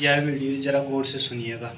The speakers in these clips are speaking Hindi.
यह वीडियो ज़रा गौर से सुनिएगा।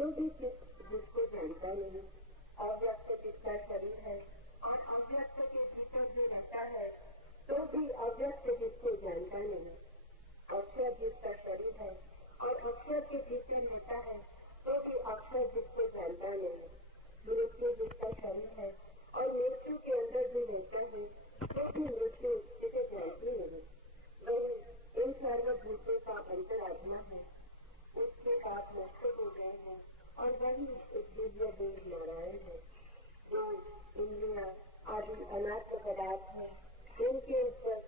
तो भी चित्त जिसको जानता नहीं, अव्यक्त जिसका शरीर है और अव्यक्त के भीतर जो रहता है, तो भी अव्यक्त जिसको जानता नहीं, अक्षर जिसका शरीर है और अक्षर के भीतर रहता है, तो भी अक्षर जिसको जानता नहीं, मृत्यु जिसका शरीर है और मृत्यु के अंदर जो रहता है, तो भी मृत्यु जिसे जानती नहीं, वही इन सर्वभूतों का अंतरात्मा है। उसके पाप नष्ट हो गए हैं और वही एक दिव्य देव नारायण है। जो इंद्रिया आदि अनात्म पदार्थ है, इनके ऊपर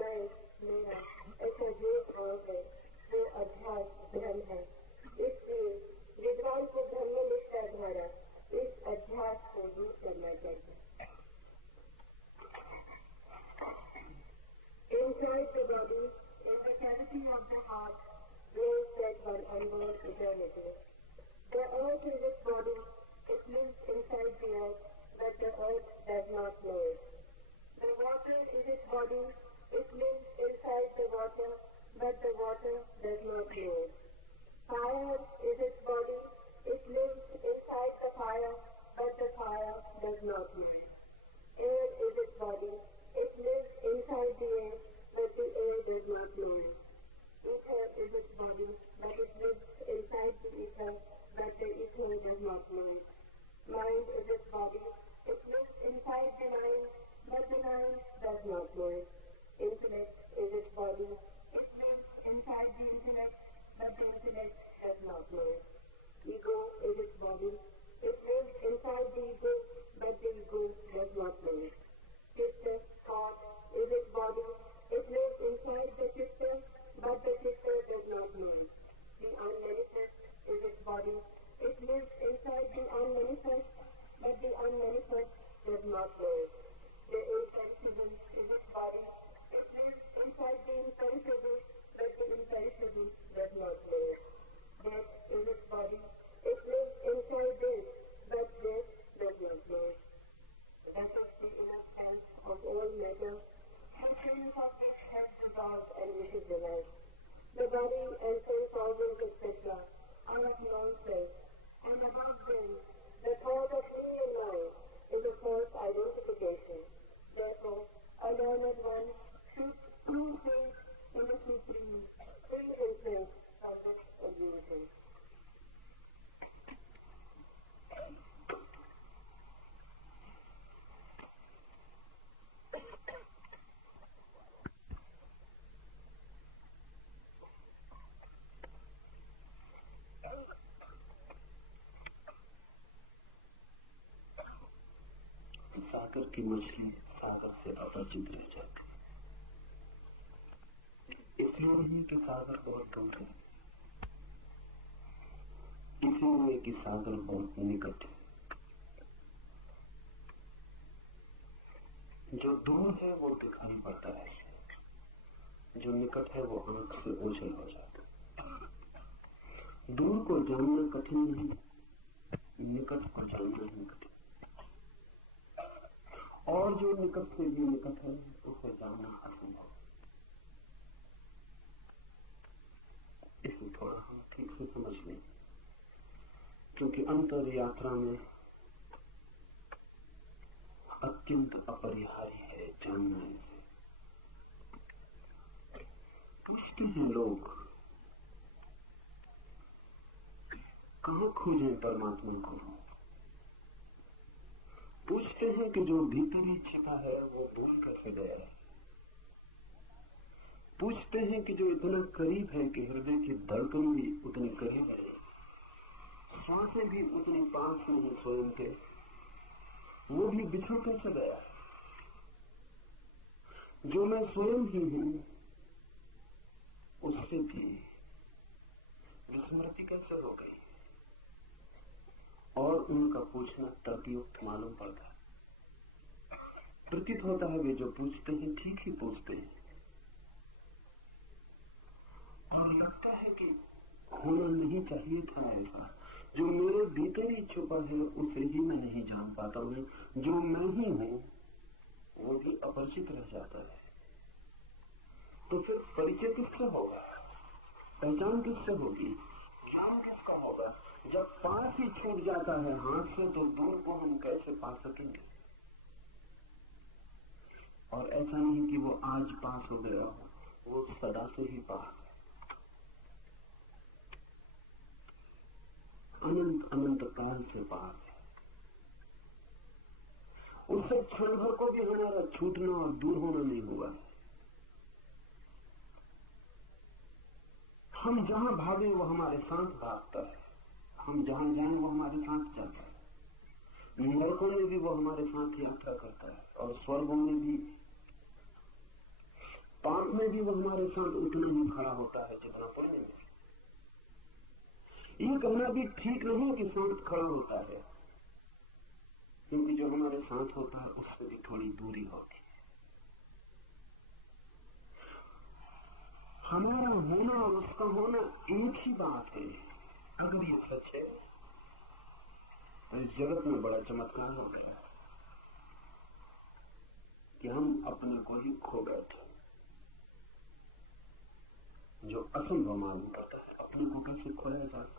मैं मेरा ऐसा जो भाव है, वो अध्यास भ्रम है। इसलिए विद्वान को ब्रह्म निष्ठा द्वारा इस अध्यास को दूर करना चाहिए। Inside the body, in the cavity of the heart, dwells that one unborn eternity. The earth is its body, it lives inside the earth, but the earth does not know it. The water is its body, it lives inside the water, but the water does not know it. Fire is its body, it lives inside the fire, but the fire does not know it. Air is its body, it lives inside the air, but the air does not know it. Ether is its body, but it lives inside the ether, but the ether does not know it. Mind is its body, it lives inside the mind, but the mind does not know it. Intellect is its body, it lives inside the intellect, but the intellect does not know it. Ego is its body, it lives inside the ego, but the ego does not know it. Chitta, thought, is its body, it lives inside the chitta, but the chitta does not know it. The unmanifest is its body, it lives inside the unmanifest, but the unmanifest does not know it. The imperishable is its body, it lives inside the imperishable, but the imperishable does not know it. Death is its body, it lives inside this, but death does not know it. That is the inner sense of all matter, functions of which have dissolved and which is alive. The body and sense organs, etc., are of non-self, and above them, the thought of me and mine is a false identification. Therefore, a learned one should prove faith in the Supreme, free himself from this illusion. सागर की मछली सागर से अपरिचित रह जाती, इसलिए नहीं कि सागर बहुत दूर है, इसलिए कि सागर बहुत निकट है। जो दूर है वो दिखाई पड़ता है, जो निकट है वो आंख से ओझल हो जाता है। दूर को जानना कठिन नहीं, निकट को जानना ही कठिन, और जो निकट से भी निकट है उसे जानना असंभव। इसे थोड़ा हम ठीक से समझ लें, क्योंकि अंतर यात्रा में अत्यंत अपरिहार्य है जानना इसे। पूछते हैं लोग, कहाँ खोजें परमात्मा को? पूछते हैं कि जो भीतर ही छिपा है वो भूल कैसे गया है? पूछते हैं कि जो इतना करीब है कि हृदय की धड़कन भी उतनी करीब है, सांसें भी उतनी पास नहीं स्वयं के, वो भी बिछड़ कैसे गया? जो मैं स्वयं ही हूं उससे भी विस्मृति कैसे हो गई? और उनका पूछना तर्कयुक्त मालूम पड़ता है। प्रतीत होता है वे जो पूछते हैं ठीक ही पूछते हैं, और लगता है कि होना नहीं चाहिए था ऐसा। जो मेरे भीतर ही छुपा है उसे ही मैं नहीं जान पाता हूं, जो मैं ही हूं वो भी अपरिचित रह जाता है। तो फिर परिचय किससे होगा? पहचान किससे होगी? ज्ञान किसका होगा? जब पास ही छूट जाता है हाथ से तो दूर को हम कैसे पा सकेंगे। और ऐसा नहीं कि वो आज पास हो गया हो, वो सदा से ही पास है, अनंत अनंत काल से पास है। उससे क्षण भर को भी हमारा छूटना और दूर होना नहीं हुआ। हम जहां भागे वो हमारे साथ भागता है, हम जहां जाएं वो हमारे साथ चलता है। नरकों में भी वो हमारे साथ यात्रा करता है और स्वर्गों में भी, पाप में भी वो हमारे साथ उतना ही खड़ा होता है जितना पुण्य में। ये कहना भी ठीक नहीं कि साथ खड़ा होता है, क्योंकि जो हमारे साथ होता है उससे भी थोड़ी दूरी होती है। हमारा होना और उसका होना एक ही बात है। अगर ये सच है तो इस जगत में बड़ा चमत्कार हो गया कि हम अपने को ही खो बैठे। जो असंभव मालूम पड़ता है, अपने को कैसे खोया जा सकता।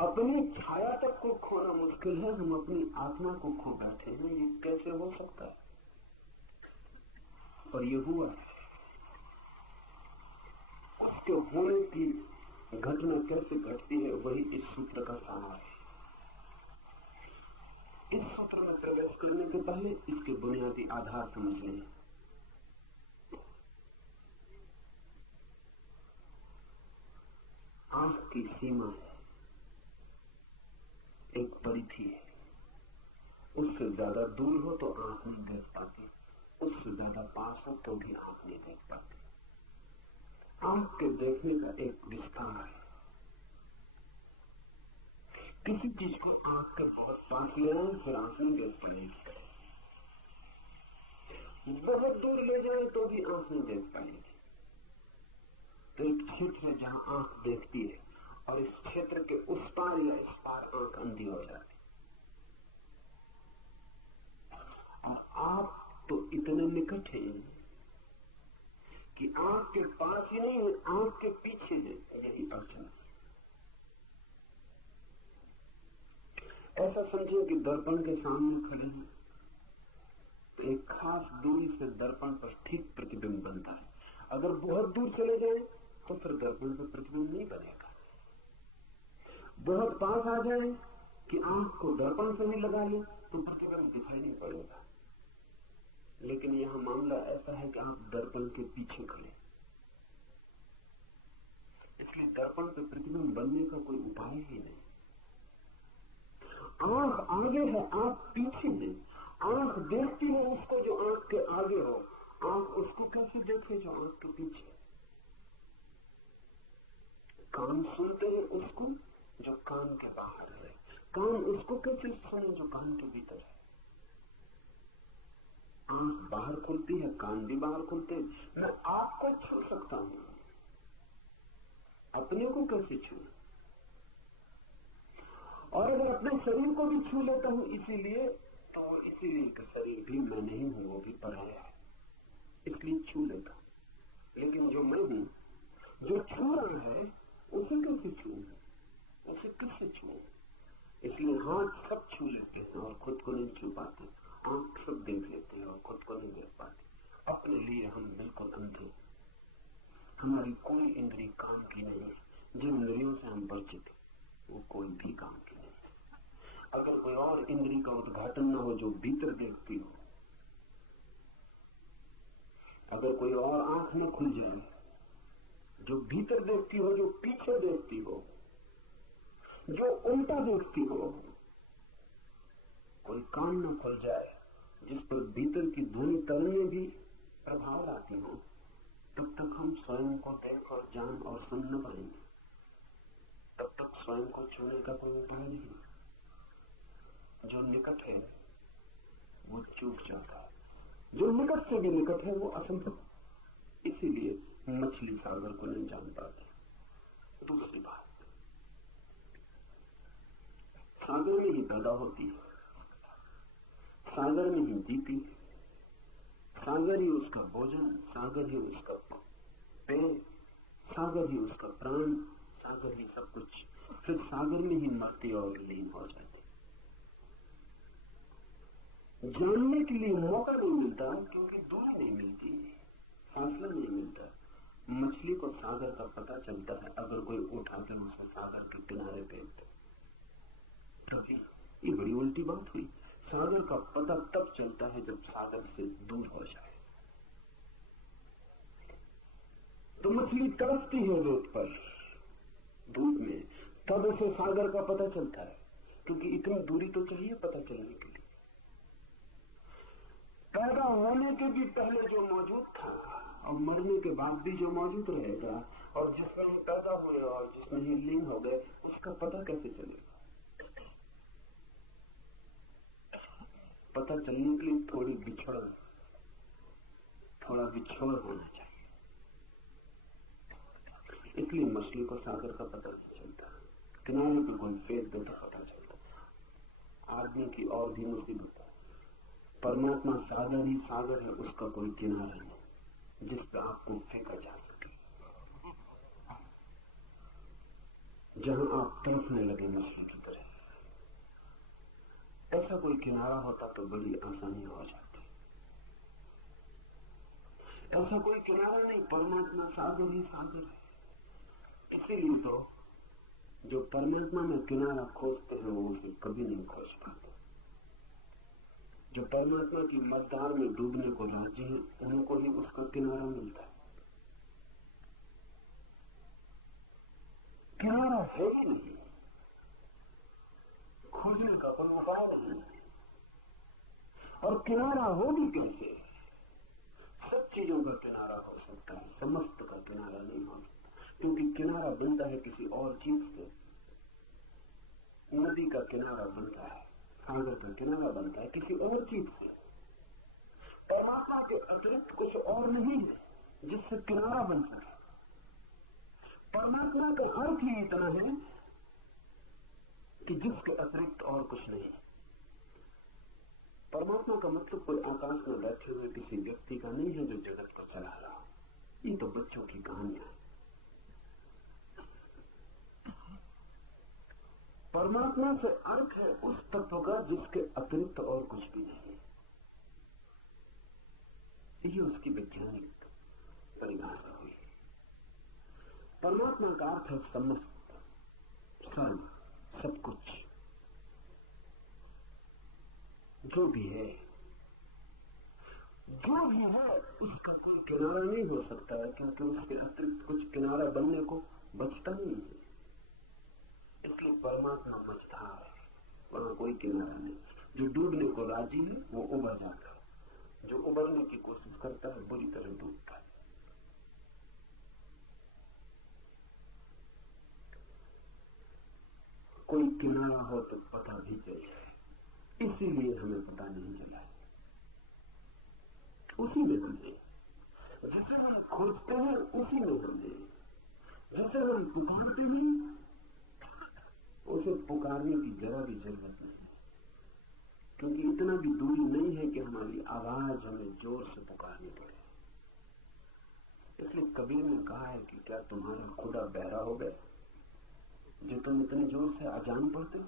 अपनी छाया तक को खोना मुश्किल है, हम अपनी आत्मा को खो बैठे हैं। ये कैसे हो सकता है? और ये हुआ। उसके होने की घटना कैसे घटती है, वही इस सूत्र का सार है। इस सूत्र में प्रवेश करने के पहले इसके बुनियादी आधार समझ लें। आंख की सीमा एक परिधि है, उससे ज्यादा दूर हो तो आंख नहीं देख पाती, उससे ज्यादा पास हो तो भी आंख नहीं देख पाती। आंख के देखने का एक विस्तार है। किसी चीज को आंख के बहुत पास ले आए फिर आंख नहीं देख पाएगी, बहुत दूर ले जाए तो भी आंख नहीं देख पाएगी। तो एक क्षेत्र है जहां आंख देखती है और इस क्षेत्र के उस पार या इस पार आंख अंधी हो जाती। और आप तो इतने निकट हैं कि आंख के पास ही नहीं है, आंख के पीछे है। यही अड़चन। ऐसा समझिए कि दर्पण के सामने खड़े हैं, एक खास दूरी से दर्पण पर ठीक प्रतिबिंब बनता है। अगर बहुत दूर चले जाए तो फिर दर्पण पर प्रतिबिंब नहीं बनेगा। बहुत पास आ जाए कि आंख को दर्पण से नहीं लगा ले तो प्रतिबिंब दिखाई नहीं पड़ेगा। लेकिन यहां मामला ऐसा है कि आप दर्पण के पीछे खड़े, इसलिए दर्पण पे प्रतिबिंब बनने का कोई उपाय ही नहीं। आंख आगे है, आप पीछे हैं। आंख देखती है उसको जो आंख के आगे हो, आंख उसको कैसे देखे जो आंख के पीछे। कान सुनते हैं उसको जो कान के बाहर है, कान उसको कैसे सुने जो कान के भीतर है। आंख बाहर खुलती है, कान भी बाहर खुलते हैं। मैं आपको छू सकता हूं, अपने को कैसे छू? और अगर अपने शरीर को भी छू लेता हूं इसीलिए, तो इसीलिए कि शरीर भी मैं नहीं हूं, वो भी पराया है, इसलिए छू लेता हूं। लेकिन जो मैं हूं, जो छू रहा है, उसे कैसे छू? उसे किससे छू? इसलिए हाथ सब छू लेते हैं और खुद को नहीं छू पाते। आंख सब देख लेते हैं और खुद को नहीं देख पाते। अपने लिए हम बिल्कुल अंधे। हमारी कोई इंद्रिय काम की नहीं है। जिन इंद्रियों से हम परिचित वो कोई भी काम की नहीं। अगर कोई और इंद्रिय का उद्घाटन न हो जो भीतर देखती हो, अगर कोई और आंख न खुल जाए जो भीतर देखती हो, जो पीछे देखती हो, जो उल्टा देखती हो, कोई कान न खुल जाए जिस पर भीतर की ध्वनि तरंगें भी प्रभाव लाती हो, तब तक हम स्वयं को देख और जान और सुन न पाएंगे। तब तक स्वयं को छूने का कोई उपाय नहीं। जो निकट है वो चूक जाता है, जो निकट से भी निकट है वो असंभव। इसीलिए मछली सागर को नहीं जान पाती। दूसरी बात, सागर में ही पैदा होती है, सागर में ही जीती है, सागर ही उसका भोजन, सागर ही उसका पेय, सागर ही उसका प्राण, सागर ही सब कुछ। फिर सागर में ही मरती और लीन हो जाती। जानने के लिए मौका नहीं मिलता क्योंकि दूरी नहीं मिलती, फासला नहीं मिलता। मछली को सागर का पता चलता है अगर कोई उठाकर उसे सागर के किनारे फेंक दे। तभी ये बड़ी उल्टी बात हुई। सागर का पता तब चलता है जब सागर से दूर हो जाए। तो मछली तड़पती है रेत पर धूप में, तब उसे सागर का पता चलता है, क्योंकि इतनी दूरी तो चाहिए पता चलने के लिए। पैदा होने के भी पहले जो मौजूद था और मरने के बाद भी जो मौजूद रहेगा, और जिसमें हम पैदा हुए और जिसमें ही लीन हो गए, उसका पता कैसे चलेगा? पता चलने के लिए थोड़ा बिछोड़ होना चाहिए। इसलिए मछली को सागर का पता नहीं चलता, किनारे पे कोई फेंक दे तो पता चलता। आदमी की और भी मुसीबत है। परमात्मा सागर ही सागर है, उसका कोई किनारा नहीं जिस पे आपको फेंका जा सके। जहां आप तड़पने लगे मछली की तरह, ऐसा कोई किनारा होता तो बड़ी आसानी हो जाती। ऐसा कोई किनारा नहीं, परमात्मा सागर ही सागर है। इसीलिए तो जो परमात्मा में किनारा खोजते हैं वो उसे कभी नहीं खोज पाते। जो परमात्मा की मझधार में डूबने को राजी है, उनको ही उसका किनारा मिलता है। किनारा है ही नहीं, खोजने का कोई उपाय नहीं। और किनारा हो भी कैसे? सब चीजों का किनारा हो सकता है, समस्त का किनारा नहीं हो सकता, क्योंकि किनारा बनता है किसी और चीज से। नदी का किनारा बनता है, सागर का किनारा बनता है किसी और चीज से। परमात्मा के अतिरिक्त कुछ और नहीं है जिससे किनारा बन सके। परमात्मा का अर्थ ही इतना है कि जिसके अतिरिक्त और कुछ नहीं। परमात्मा का मतलब कोई आकाश में बैठे हुए किसी व्यक्ति का नहीं है जो जगत को चला रहा। ये तो बच्चों की कहानियां है। परमात्मा से अर्थ है उस तत्व का जिसके अतिरिक्त और कुछ भी नहीं है। ये उसकी वैज्ञानिक परिभाषा हुई। परमात्मा का अर्थ है समस्त, सर्व, सब कुछ। जो भी है उसका कोई किनारा नहीं हो सकता है, क्योंकि उसके अतिरिक्त कुछ किनारा बनने को बचता नहीं है। इसलिए परमात्मा मझधार है, वहां कोई किनारा नहीं। जो डूबने को राजी है वो उबर जाता है, जो उबरने की कोशिश करता है बुरी तरह डूबता है। कोई किनारा हो तो पता भी चल जाए, इसीलिए हमें पता नहीं चला। उसी में हम हैं, जिसे हम खोजते हैं उसी में हम हैं, जिसे हम पुकारते हैं उसे पुकारने की जरा भी जरूरत नहीं, क्योंकि इतना भी दूरी नहीं है कि हमारी आवाज हमें जोर से पुकारनी पड़े। इसलिए कबीर ने कहा है कि क्या तुम्हारा खुदा बहरा हो गया जो तुम इतने जोर से अजान पढ़ते हो?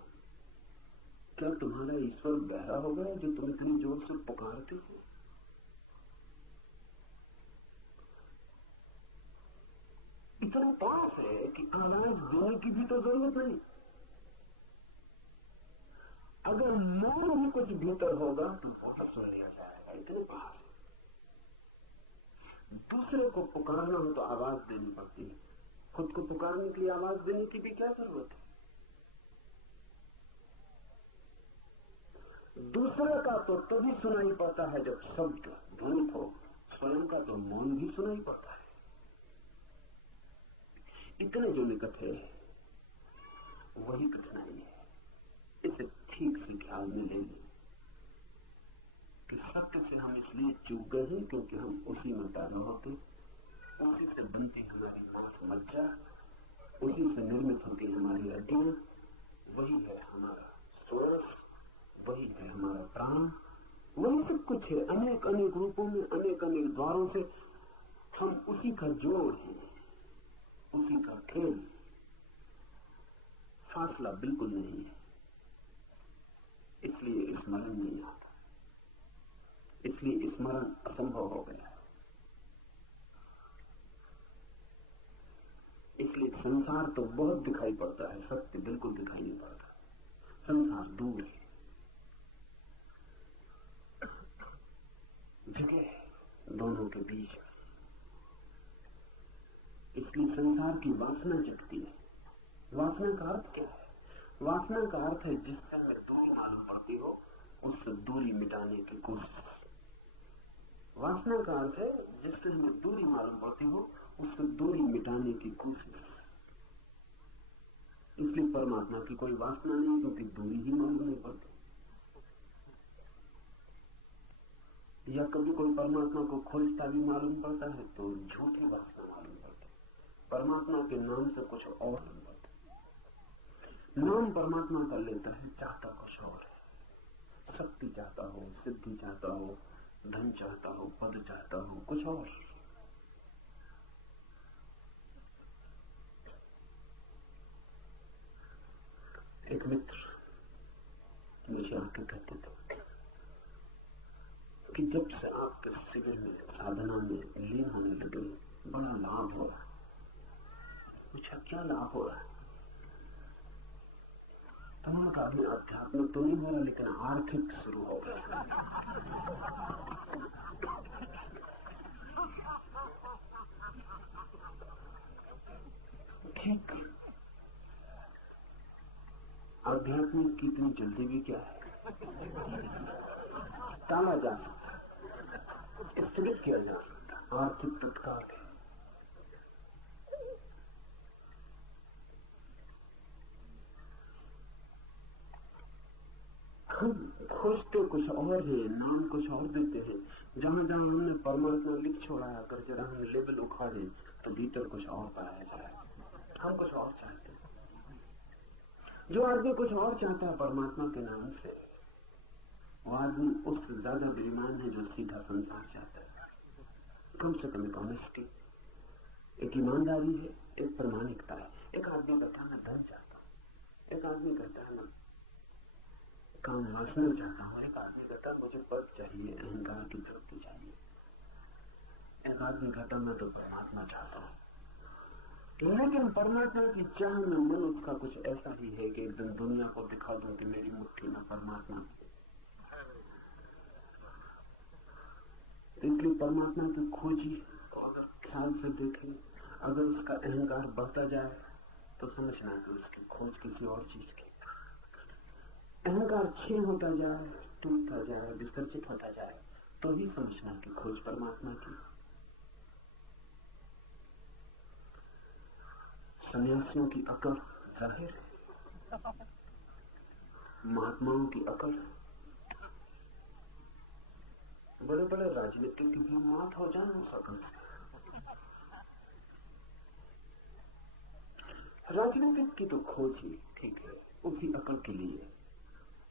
क्या तुम्हारा ईश्वर बहरा हो गया जो तुम इतनी जोर से पुकारते हो? इतना पास है कि आवाज देने की भी तो जरूरत नहीं। अगर मौन भी कुछ भीतर होगा तो बहुत सुन लिया जाएगा, इतने पास है। दूसरे को पुकारना हो तो आवाज देनी पड़ती है, खुद को पुकारने के लिए आवाज देने की भी क्या जरूरत है? दूसरे का तो तभी सुनाई पड़ता है जब शब्द ध्वनित हो, स्वयं का तो मौन भी सुनाई पड़ता है। इतने जो निकट है वही कठिनाई है। इसे ठीक से ख्याल में ले लें कि सत्य से हम इसलिए चूक गए हैं क्योंकि हम उसी में पैदा होते, उसी से बनती हमारी मांस मज्जा, उसी से निर्मित होती हमारी हड्डियां, वही है हमारा सोर्स, वही है हमारा प्राण, वही सब कुछ है। अनेक अनेक रूपों में, अनेक अनेक द्वारों से हम उसी का जोड़ है, उसी का खेल। फासला बिल्कुल नहीं है, इसलिए स्मरण नहीं आता, इसलिए स्मरण असंभव हो गया। इसलिए संसार तो बहुत दिखाई पड़ता है, सत्य बिल्कुल दिखाई नहीं पड़ता। संसार दूर है, जगह दोनों के बीच। इसलिए संसार की वासना जगती है। वासना का अर्थ क्या है? वासना का अर्थ है जिससे हमें दूरी मालूम पड़ती हो उससे दूरी मिटाने की कोशिश। वासना का अर्थ है जिससे हमें दूरी मालूम पड़ती हो उससे दूरी मिटाने की कोशिश। इसलिए परमात्मा की कोई वासना नहीं, क्योंकि दूरी ही मालूम नहीं पड़ती। या कभी कोई परमात्मा को खोजता भी मालूम पड़ता है तो झूठी वासना मालूम पड़ती है। परमात्मा के नाम से कुछ और मालूम पड़ता है। नाम परमात्मा का लेता है, चाहता कुछ और है। शक्ति चाहता हो, सिद्धि चाहता हो, धन चाहता हो, पद चाहता हो, कुछ और। एक मित्र मुझे आके कहते थे कि जब से आपके शिविर में साधना में लीन होने लगे बड़ा लाभ हो रहा है। पूछा क्या लाभ हो रहा है? तमाम का भी आध्यात्मिक तो नहीं हो रहा, लेकिन आर्थिक शुरू हो गया। ठीक, आध्यात्मिक की इतनी जल्दी भी क्या है? टाला जा सकता, स्थगित किया जा सकता, आर्थिक तत्काल है। हम खोजते कुछ और है, नाम कुछ और देते हैं। जहां जहां हमने परमात्मा लिख छोड़ा है, अगर जरा हम लेबल उखाड़े तो भीतर कुछ और पाया जाए। हम कुछ और चाहते हैं। जो आदमी कुछ और चाहता है परमात्मा के नाम से, वो आदमी उससे ज्यादा बेईमान है जो सीधा संसार चाहता है। कम से कम एक ऑनेस्टी, एक ईमानदारी है, एक प्रामाणिकता है। एक आदमी कहता है मैं धन चाहता हूं, एक आदमी कहता है मैं काम वासना चाहता हूं, एक आदमी कहता है मुझे पद चाहिए, अहंकार की तृप्ति चाहिए, एक आदमी कहता मैं तो परमात्मा चाहता हूं। लेकिन परमात्मा की चाह में मन उसका कुछ ऐसा ही है कि एक दिन दुनिया को दिखा दूं कि मेरी मुट्ठी में परमात्मा। इसलिए परमात्मा की खोजी तो अगर ख्याल से देखें, अगर उसका अहंकार बढ़ता जाए तो समझना कि उसकी खोज किसी और चीज की। अहंकार क्षीण होता जाए, टूटता जाए, विसर्जित होता जाए तो ही समझना कि खोज परमात्मा की। सन्यासियों की अकड़ जाहिर है, महात्माओं की अकड़। बड़े बड़े राजनीतिक भी मात हो जाए उस अकड़ से। राजनीतिक की तो खोज ही ठीक है, उसी अकड़ के लिए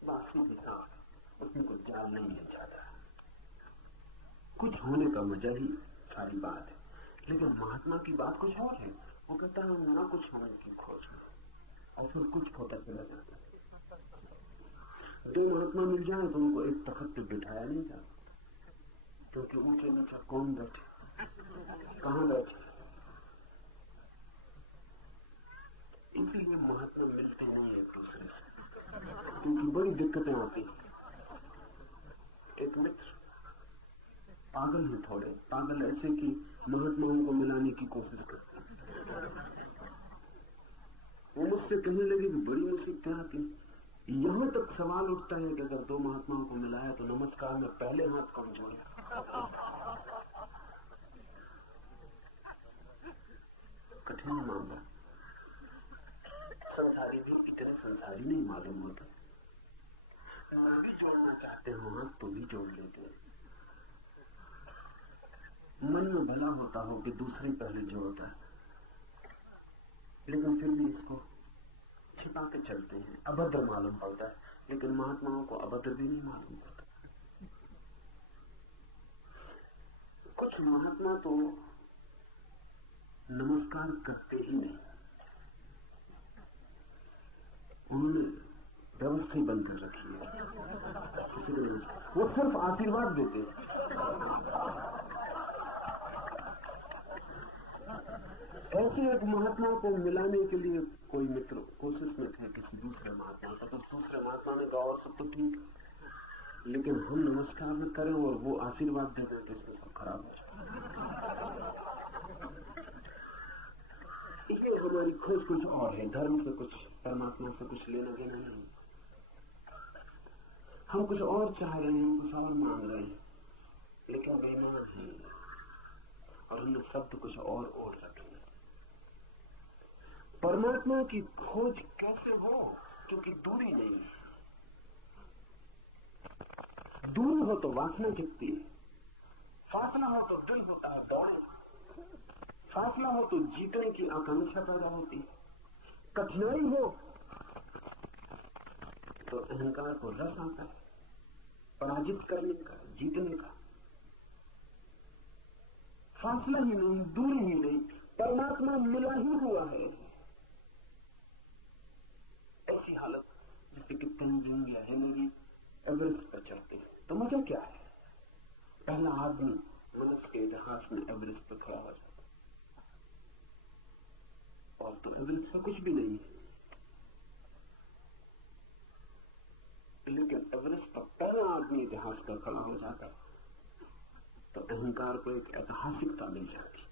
बाकी हिसाब उसमें कुछ जाल नहीं ले जाता। कुछ होने का मजा ही सारी बात है। लेकिन महात्मा की बात कुछ और है। वो कहता है ना कुछ होने की खोज में, और फिर कुछ होता चला जाता है। दो महात्मा मिल जाए तो उनको एक तख्त पे बिठाया नहीं जाता, क्योंकि ऊंचे नीचे कौन बैठे, कहां बैठे। इसलिए महात्मा मिलते नहीं एक दूसरे से, क्योंकि बड़ी दिक्कतें आती हैं। एक मित्र पागल है, थोड़े पागल ऐसे कि महात्माओं को मिलाने की कोशिश करते हैं। वो मुझसे कहने लगे कि बड़ी मुसीबतें आती। यहां तक सवाल उठता है कि अगर दो महात्माओं को मिलाया तो नमस्कार में पहले हाथ कौन जोड़े। कठिन मामला। संसारी भी इतने संसारी नहीं मालूम होता। ना भी जोड़ना चाहते हो हाथ तो भी जोड़ लेते हैं। मन में भला होता हो कि दूसरे पहले जोड़ता है, लेकिन फिर भी इसको छिपा के चलते हैं। अभद्र मालूम पड़ता है, लेकिन महात्माओं को अभद्र भी नहीं मालूम पड़ता। कुछ महात्मा तो नमस्कार करते ही नहीं। उन्होंने व्यवस्था ही बंद कर रखी है, किसी को नहीं, वो सिर्फ आशीर्वाद देते हैं। ऐसे एक महात्मा को मिलाने के लिए कोई मित्र कोशिश में थे किसी दूसरे महात्मा का, तो दूसरे महात्मा ने कहा और सब तो ठीक, लेकिन हम नमस्कार में करें और वो आशीर्वाद दे दें तो इसमें सब खराब हो जाए। ये हमारी खोज कुछ और है, धर्म से कुछ, परमात्मा से कुछ लेना देना नहीं। हम कुछ और चाह रहे हैं, कुछ और मांग रहे हैं, लेकिन बेईमान है और हमने शब्द कुछ और ओढ़ रखे हैं। परमात्मा की खोज कैसे हो, क्योंकि दूरी नहीं है। दूर हो तो वासना जगती है, फासला हो तो दिल होता है दौड़े, फासला हो तो जीतने की आकांक्षा पैदा होती है, कठिनाई हो तो अहंकार को रस आता है, पराजित करने का, जीतने का। फासला ही नहीं, दूरी ही नहीं, परमात्मा मिला ही हुआ है। ऐसी हालत जैसे कि तंजीम या हिलेरी एवरेस्ट पर चढ़ते हैं, तो मजा क्या है? पहला आदमी मनुष्य के इतिहास में एवरेस्ट पर खड़ा हो जाता, और तो एवरेस्ट पर कुछ भी नहीं है, लेकिन एवरेस्ट पर पहला आदमी इतिहास पर खड़ा हो जाता तो अहंकार को एक ऐतिहासिकता मिल जाती।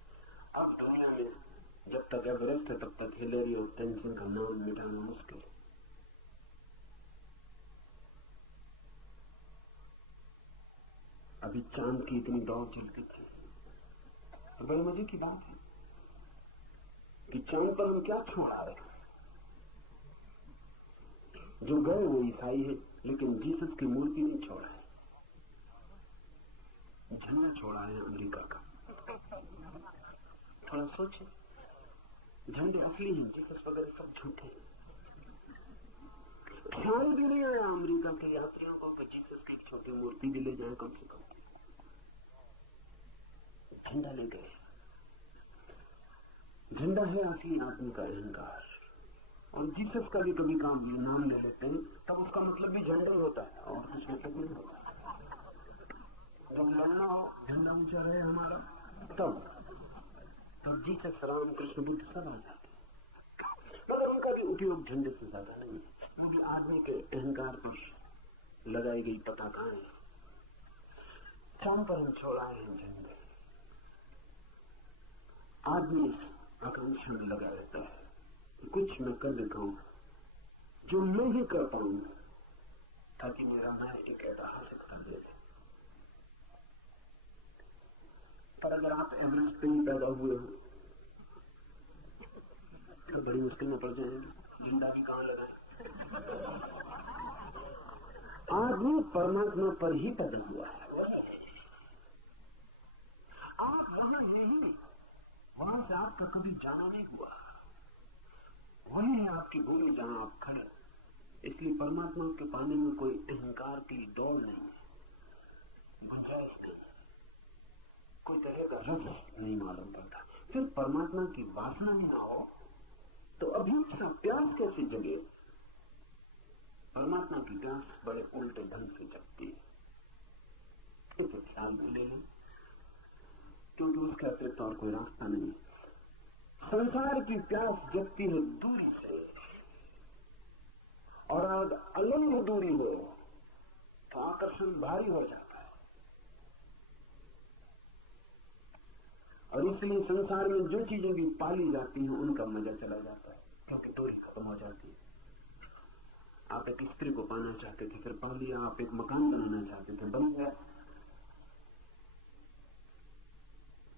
अब दुनिया में जब तक एवरेस्ट है तब तक हिलेरी और टेंशन का नाम मिटाना मुश्किल है। अभी चांद की इतनी दौड़ चलती थी, तो बड़े मजे की बात है कि चांद पर हम क्या छोड़ आ रहे हैं। जो गए वो ईसाई है, लेकिन जीसस की मूर्ति नहीं छोड़ा है, झंडा छोड़ा है अमेरिका का। थोड़ा सोचे, झंडे असली हैं, जीसस वगैरह सब झूठे हैं। ख्याल भी नहीं आया अमेरिका के यात्रियों को कि जीसस की एक छोटी मूर्ति भी ले जाए कम से कम। झंडा ले गए। झंडा है असली आदमी का अहंकार, और जीसस का भी कभी काम नाम ले लेते हैं तब उसका मतलब भी झंडा ही होता है और कुछ मतलब नहीं होता। जब लड़ना हो, झंडा ऊंचा रहे हमारा, तब जीसस, राम, कृष्ण, बुद्ध सब आ जाते हैं, मगर उनका भी उपयोग झंडे से ज्यादा नहीं है। वो भी आदमी के अहंकार पर लगाई गई पताकाएं। चांद पर हम छोड़ाए हैं झंडे। आदमी आकांक्षा में लगा रहता है, कुछ मैं कर दिखाऊं जो मैं ही कर पाऊं, ताकि मेरा मैं एक ऐतिहासिकता दे दे। पर अगर आप एवरेस्ट पे ही पैदा हुए हो तो बड़ी मुश्किल में पड़ जाएंगे, झंडा भी कहां लगाए। आदमी परमात्मा पर ही पैदा हुआ है, वही है। आप वहां नहीं, वहां से आपका कभी जाना नहीं हुआ, वही है आपकी भूमि जहां आप खड़े। इसलिए परमात्मा के पाने में कोई अहंकार की दौड़ नहीं है, गुंजाइश नहीं, कोई तरह का रस नहीं मालूम पड़ता। फिर परमात्मा की वासना ही ना हो तो अभीप्सा, प्यास कैसे जगे? परमात्मा की प्यास बड़े उल्टे ढंग से जगती है। इसे ख्याल में ले लें, क्योंकि उसके अतिरिक्त और कोई रास्ता नहीं। संसार की प्यास जगती है दूरी से, और अगर अलंघ दूरी हो तो आकर्षण भारी हो जाता है। और इसलिए संसार में जो चीजें भी पाली जाती हैं उनका मजा चला जाता है, क्योंकि दूरी खत्म हो जाती है। आप एक स्त्री को पाना चाहते थे, फिर पा लिया। आप एक मकान बनाना चाहते थे, बन गया।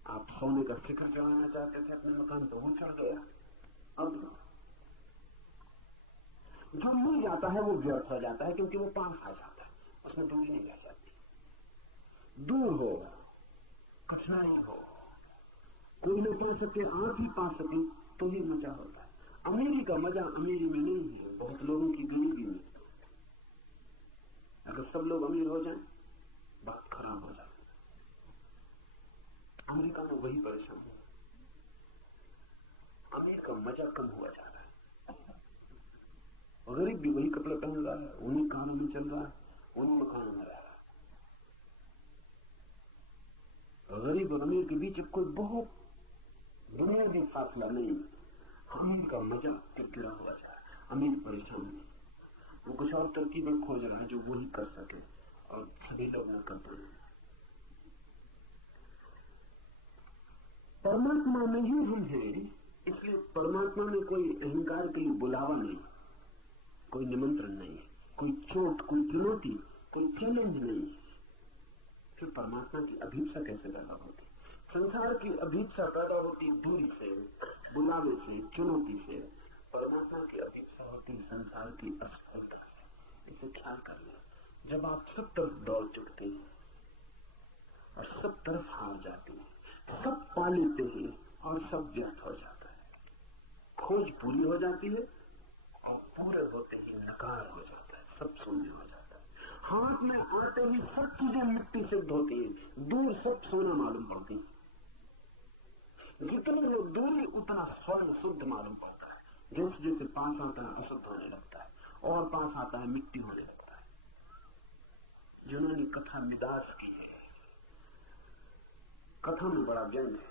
आप सोने का शिखर चढ़ाना चाहते थे अपने मकान, तो वो चढ़ गया। अब जो मिल जाता है वो व्यर्थ हो जाता है, क्योंकि वो पास आ जाता है, उसमें दूरी नहीं रह जाती। दूर हो, कठिनाई हो, कोई न पा सके, आप ही पा सके तो ही मजा होता है। अमीरी का मजा अमीरी में नहीं है, बहुत लोगों की गरीबी में। अगर सब लोग अमीर हो जाएं, बात खराब हो जाती। अमेरिका में वही परेशान है, अमीर का मजा कम हुआ जा रहा है। गरीब भी वही कपड़े पहन रहा है, उन्हीं कारों में चल रहा है, उन्हीं मकानों में रह रहा है। गरीब और अमीर के बीच कोई बहुत बुनियादी फासला नहीं। अमीर का मजा गिरा हुआ जा रहा है, अमीर परेशान नहीं, वो कुछ और तरकीबें खोज रहा है जो वो ही कर सके और सभी लोग न कर पाए। परमात्मा में ही हम हैं, इसलिए परमात्मा में कोई अहंकार के लिए बुलावा नहीं, कोई निमंत्रण नहीं, कोई चोट, कोई चुनौती, कोई चैलेंज नहीं। फिर परमात्मा की अभीप्सा कैसे पैदा होती? संसार की अभीप्सा पैदा होती दूरी से, बुलावे से, चुनौती से। परमात्मा की अभीप्सा होती संसार की असफलता से। इसे ख्याल कर लो। जब आप सब तरफ दौड़ चुकते हैं और सब तरफ हार जाते हैं, सब पा लेते हैं और सब व्यर्थ हो जाता है, खोज पूरी हो जाती है और पूरे होते ही नकार हो जाता है, सब शून्य हो जाता है। हाथ में आते ही सब चीजें मिट्टी सिद्ध होती हैं, दूर सब सोना मालूम पड़ती है। जितने लोग दूरी उतना स्वर्ण शुद्ध मालूम पड़ता है। जैसे जैसे पास आता है अशुद्ध होने लगता है, और पास आता है मिट्टी होने लगता है। जिन्होंने कथा मिदास की है, कथा में बड़ा व्यंग है।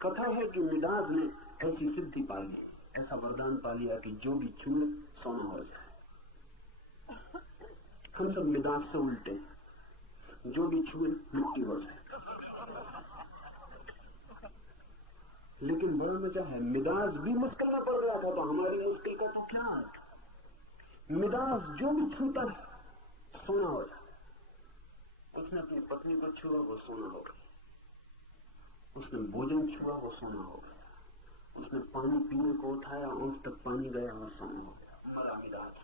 कथा है कि मिदास ने ऐसी सिद्धि पा ली, ऐसा वरदान पा लिया कि जो भी छुए सोना हो जाए। हम सब मिदास से उल्टे, जो भी छुए मिट्टी हो जाए। लेकिन बड़ा मजा है, मिदास भी मुश्किल में पड़ गया था तो हमारी मुश्किल का तो क्या है? मिदास जो भी छूता है सोना हो जाता। उसने अपनी पत्नी को छुआ, वो सोना हो गया। उसने भोजन छुआ, वो सोना हो गया। उसने पानी पीने को उठाया, उस तक पानी गया और सोना हो गया। मरा मिदास,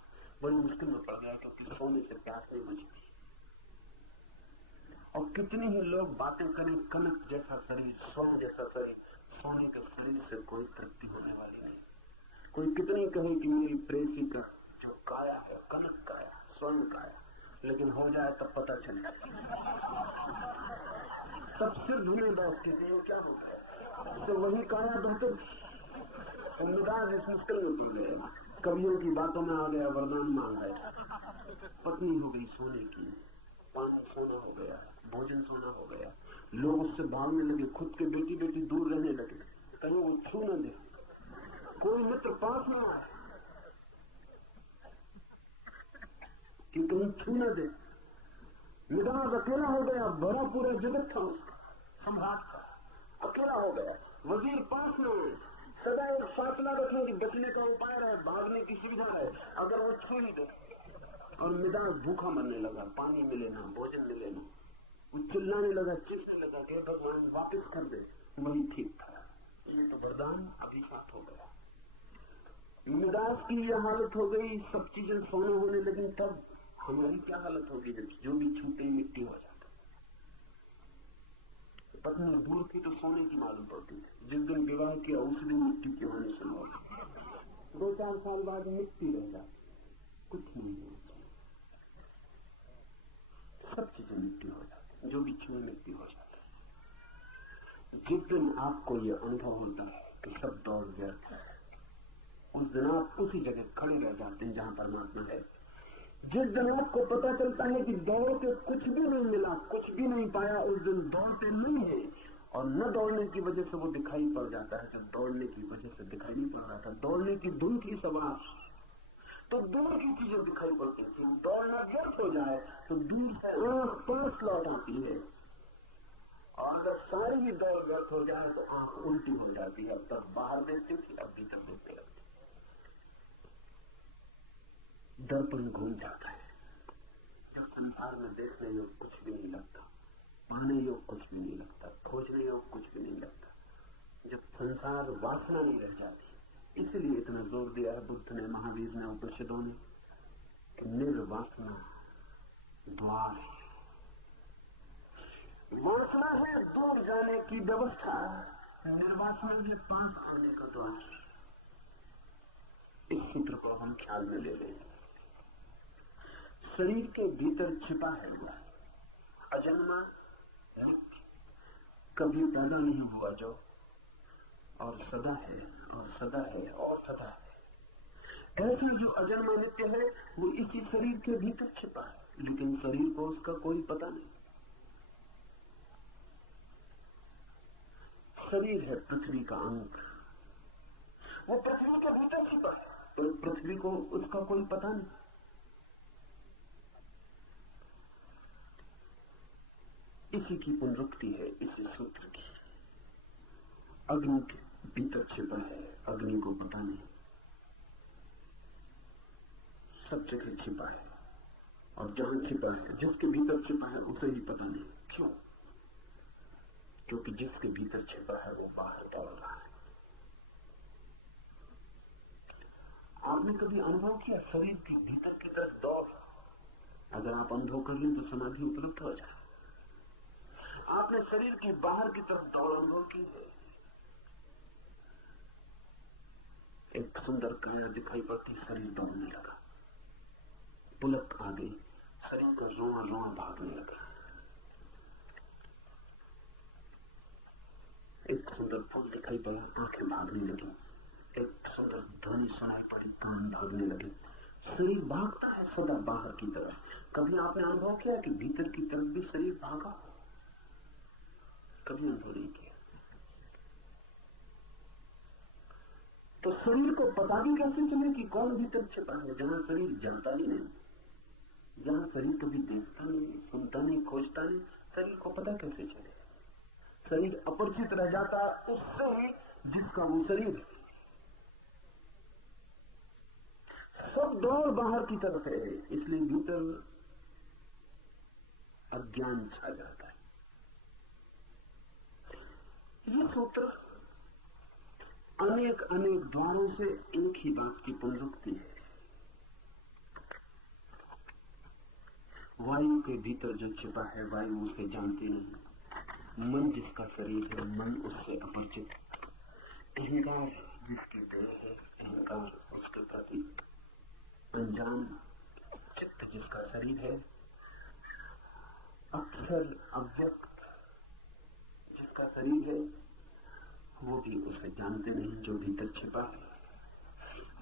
बड़ी मुश्किल में पड़ गया क्योंकि सोने से प्यास नहीं बुझती। और कितने ही लोग बातें करें, कनक जैसा शरीर, स्वर्ण जैसा शरीर, सोने के शरीर से कोई तृप्ति होने वाली नहीं। कोई कितनी कहे कि मेरी प्रेसी का जो काया है कनक काया, स्वर्ण काया, लेकिन हो जाए तब पता चले। तब सिर धुने बैठते थे, वो क्या हो गया? तो वही काया धुलते। मिदास इस मुश्किल में पड़ गए, कवियों की बातों में आ गया, वरदान मांग गया। पत्नी हो गई सोने की, पानी सोना हो गया, भोजन सोना हो गया। लोग उससे भागने लगे, खुद के बेटी बेटी दूर रहने लगे, कहीं वो छू न दे, कोई मित्र पास न आए कि कहीं छू न दे। मिदास अकेला हो गया, बड़ा पूरा जगत था उसका, सम्राट था, अकेला हो गया। वजीर पास न आए, सदा एक फासला रखने की बचने का उपाय रहे, भागने की सुविधा है, अगर वो छू ही दे। और मिदास भूखा मरने लगा, पानी मिले ना, भोजन मिले ना, वो चिल्लाने लगा, चीखने लगा कि भगवान वापस कर दे। वही ठीक था। ये तो वरदान अभिशाप हो गया। मिदास की ये हालत हो गई, सब चीजें सोना होने लगी। तब हमारी क्या हालत होगी जब जो भी छूटे मिट्टी हो जाता? पत्नी दूर की तो सोने की मालूम पड़ती थी, जिस दिन विवाह किया उस दिन मिट्टी की होने से 2-4 साल बाद मिट्टी रह जाती, कुछ नहीं होता, सब चीजें मिट्टी हो जाती, जो भी छुए मिट्टी हो जाता है। जिस दिन आपको ये अनुभव होता है कि सब दौड़ व्यर्थ है, उस दिन आप उसी जगह खड़े रह जाते हैं जहां परमात्मा है। जिस दिन आपको पता चलता है कि दौड़ के कुछ भी नहीं मिला, कुछ भी नहीं पाया, उस दिन दौड़ते नहीं है। और न दौड़ने की वजह से वो दिखाई पड़ जाता है, जब दौड़ने की वजह से दिखाई नहीं पड़ रहा था। दौड़ने की धुन की सवार तो दूर की चीजें दिखाई पड़ती थी। दौड़ना व्यर्थ हो जाए तो दूर से आंख पास लौट आती है, और अगर सारी ही दौड़ व्यर्थ हो जाए तो आंख उल्टी हो जाती है। अब तक बाहर देखती थी, अब भीतर देखते लगती। दर्पण घूम जाता है, जब संसार में देखने योग कुछ भी नहीं लगता, पाने योग कुछ भी नहीं लगता, खोजने योग कुछ भी नहीं लगता, जब संसार वासना नहीं रह जाती। इसलिए इतना जोर दिया है बुद्ध ने, महावीर ने, उपनिषदों ने कि निर्वासना द्वार है। वासना है दूर जाने की व्यवस्था, निर्वासना है पास आने का द्वार। इस सूत्र को हम ख्याल में ले लेंगे। शरीर के भीतर छिपा है हुआ अजन्मा नित्य, कभी पैदा नहीं हुआ जो, और सदा है और सदा है और सदा है। ऐसे जो अजन्मा नित्य है वो इसी शरीर के भीतर छिपा है, लेकिन शरीर को उसका कोई पता नहीं। शरीर है पृथ्वी का अंग, वो पृथ्वी के भीतर छिपा है, तो पृथ्वी को उसका कोई पता नहीं। इसी की पुनरुक्ति है इसी सूत्र की। अग्नि के भीतर छिपा है, अग्नि को पता नहीं, सब जगह छिपा है, और जहां छिपा है, जिसके भीतर छिपा है उसे ही पता नहीं। क्यों? क्योंकि जिसके भीतर छिपा है वो बाहर दौड़ रहा है। आपने कभी अनुभव किया शरीर के भीतर की तरफ दौड़? अगर आप अनुभव कर लें तो समाधि उपलब्ध हो जाए। आपने शरीर के बाहर की तरफ दौड़ अनुभव की है? एक सुंदर काया दिखाई पड़ती, शरीर दौड़ने लगा, पुलक आ गई, शरीर का रोआ रोआ भागने लगा। एक सुंदर फूल दिखाई पड़ा, आंखें भागने लगी। एक सुंदर ध्वनि सुनाई पड़ी, कान भागने लगे। शरीर भागता है सदा बाहर की तरफ। कभी आपने अनुभव किया कि भीतर की तरफ भी शरीर भागा? कभी अनुभव नहीं किया। तो शरीर को पता भी कैसे चले कि कौन भीतर छिपा है, जहां शरीर जानता ही नहीं, जहां शरीर कभी देखता नहीं, सुनता नहीं, खोजता नहीं, शरीर को पता कैसे चले? शरीर अपरिचित रह जाता उससे ही जिसका वो शरीर। सब दौड़ बाहर की तरफ है, इसलिए भीतर अज्ञान छा जाता है। ये सूत्र अनेक अनेक द्वारों से एक ही बात की पुनरुक्ति है। वायु के भीतर जो छिपा है, वायु उसे जानती नहीं। मन जिसका शरीर है, मन उससे अपरिचित। अहंकार जिसकी देह है, अहंकार उसके प्रति अनजान। चित्त जिसका शरीर है, अक्षर अव्यक्त जिसका शरीर है, वो भी उसे जानते नहीं जो भीतर छिपा है।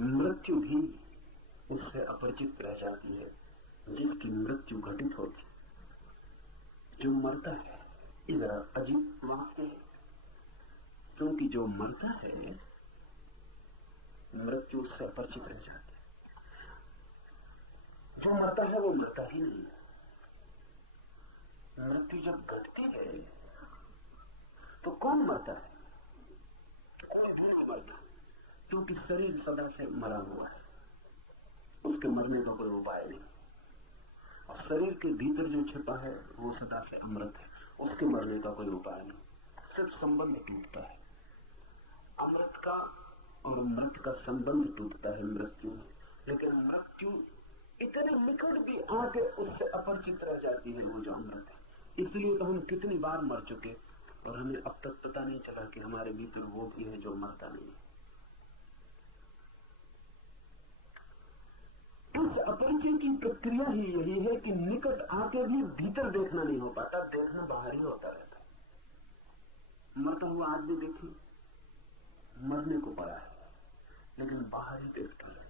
मृत्यु भी उससे अपरिचित रह जाती है जिसकी मृत्यु घटित होती। जो मरता है, ये जरा अजीब वाक्य है, क्योंकि जो मरता है मृत्यु उससे अपरिचित रह जाती है। जो मरता है वो मरता ही नहीं। मृत्यु जब घटती है तो कौन मरता है? कोई भी नहीं मरता, क्योंकि शरीर सदा से मरा हुआ है, उसके मरने का कोई उपाय नहीं। और शरीर के भीतर जो छिपा है वो सदा से अमृत है, उसके मरने का कोई उपाय नहीं। सिर्फ संबंध टूटता है, अमृत का और मृत का संबंध टूटता है मृत्यु में। लेकिन मृत्यु इतने निकट भी आके उससे अपरिचित रह जाती है वो जो अमृत है। इसलिए तो हम कितनी बार मर चुके और हमें अब तक पता नहीं चला कि हमारे भीतर वो भी है जो मरता नहीं। इस अपरिचय की प्रक्रिया ही यही है कि निकट आके भी भीतर देखना नहीं हो पाता, देखना बाहर ही होता रहता है। मरता हुआ आदमी देखिए, मरने को पड़ा है लेकिन बाहर ही देखता है,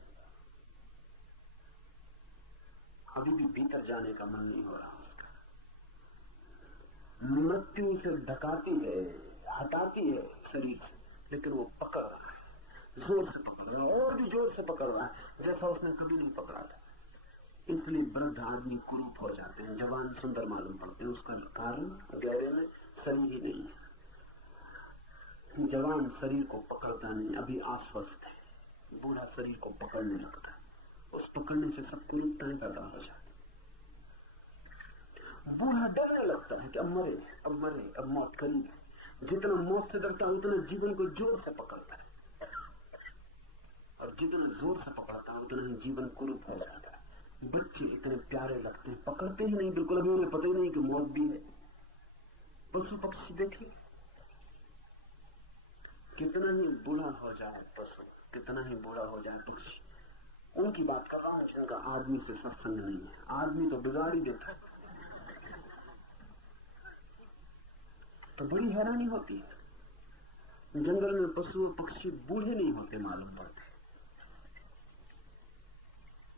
अभी भी भीतर जाने का मन नहीं हो रहा उसका। मृत्यु से ढकाती है, हटाती है शरीर से, लेकिन वो पकड़ रहा है, जोर से पकड़ रहा है और भी जोर से पकड़ रहा है जैसा उसने कभी नहीं पकड़ा था। इसलिए वृद्ध आदमी कुरूप हो जाते हैं, जवान सुंदर मालूम पड़ते हैं। उसका कारण गहरे में शरीर ही नहीं है। जवान शरीर को पकड़ता नहीं, अभी आश्वस्त है। बूढ़ा शरीर को पकड़ने लगता है, उस पकड़ने से सब कुरूपताएं पैदा हो जाती। बूढ़ा डरने लगता है कि अब मरे, अब मरे, अब मौत करेंगे। जितना मौत से डरता है उतना जीवन को जोर से पकड़ता है, और जितना जोर से पकड़ता है उतना ही जीवन कुरूप हो जाता है। बच्चे इतने प्यारे लगते हैं, पकड़ते ही नहीं बिल्कुल, अभी उन्हें पता ही नहीं कि मौत भी है। पशु पक्षी देखिए, कितना ही बूढ़ा हो जाए पशु, कितना ही बूढ़ा हो जाए पक्षी, उनकी बात कर रहा हूं जिनका आदमी से सत्संग नहीं है। आदमी तो बिगाड़ ही देता है, तो बड़ी हैरानी होती है। जंगल में पशु पक्षी बूढ़े नहीं होते मालूम पड़ते,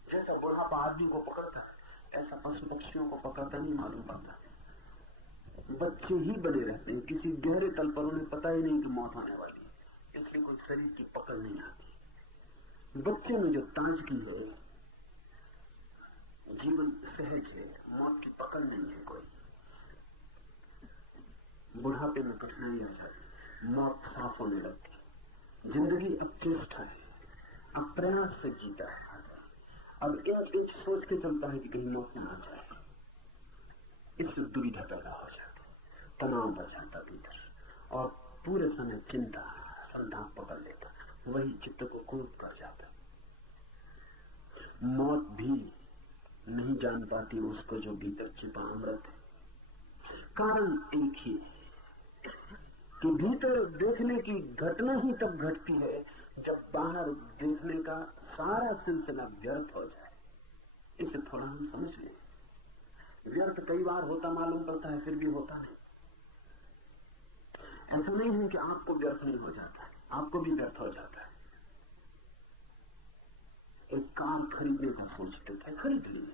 जैसा बुढ़ापा आदमी को पकड़ता है, ऐसा पशु पक्षियों को पकड़ता नहीं मालूम पड़ता। बच्चे ही बने रहते हैं, किसी गहरे तल पर उन्हें पता ही नहीं कि मौत आने वाली है, इसलिए कोई शरीर की पकड़ नहीं आती। बच्चे में जो ताजगी है, जीवन सहज है, मौत की पकड़ नहीं है कोई। बुढ़ापे में कठिनाई आ जाती, मौत साफ होने लगती। जिंदगी अब चेष्टा है, अब प्रयास से जीता है। अब एक सोच के चलता है कि कहीं मौत न आ जाए, इससे दुविधा पैदा हो जाती, तनाव बढ़ जाता भीतर, और पूरे समय चिंता संताप पकड़ लेता, वही चित्त को क्रोध कर जाता। मौत भी नहीं जान पाती उसको जो भीतर छिपा अमृत है। कारण एक ही कि भीतर देखने की घटना ही तब घटती है जब बाहर देखने का सारा सिलसिला व्यर्थ हो जाए। इसे थोड़ा हम समझ लें। व्यर्थ कई बार होता मालूम पड़ता है, फिर भी होता नहीं। ऐसा नहीं है कि आपको व्यर्थ नहीं हो जाता, आपको भी व्यर्थ हो जाता है। एक कार खरीदने का सोचते थे, खरीद ली।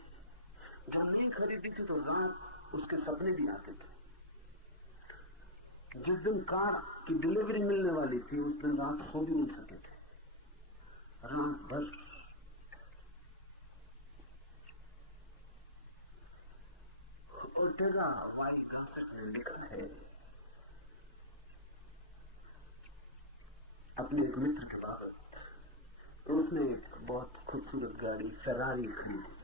जब नहीं खरीदी थी तो रात उसके सपने भी आते थे। जिस दिन कार की डिलीवरी मिलने वाली थी उस दिन रात सो भी नहीं सके थे, रात भर। ओर्टेगा वाई गासेट ने लिखा है अपने एक मित्र के बाबत, तो उसने एक बहुत खूबसूरत गाड़ी फेरारी खरीदी,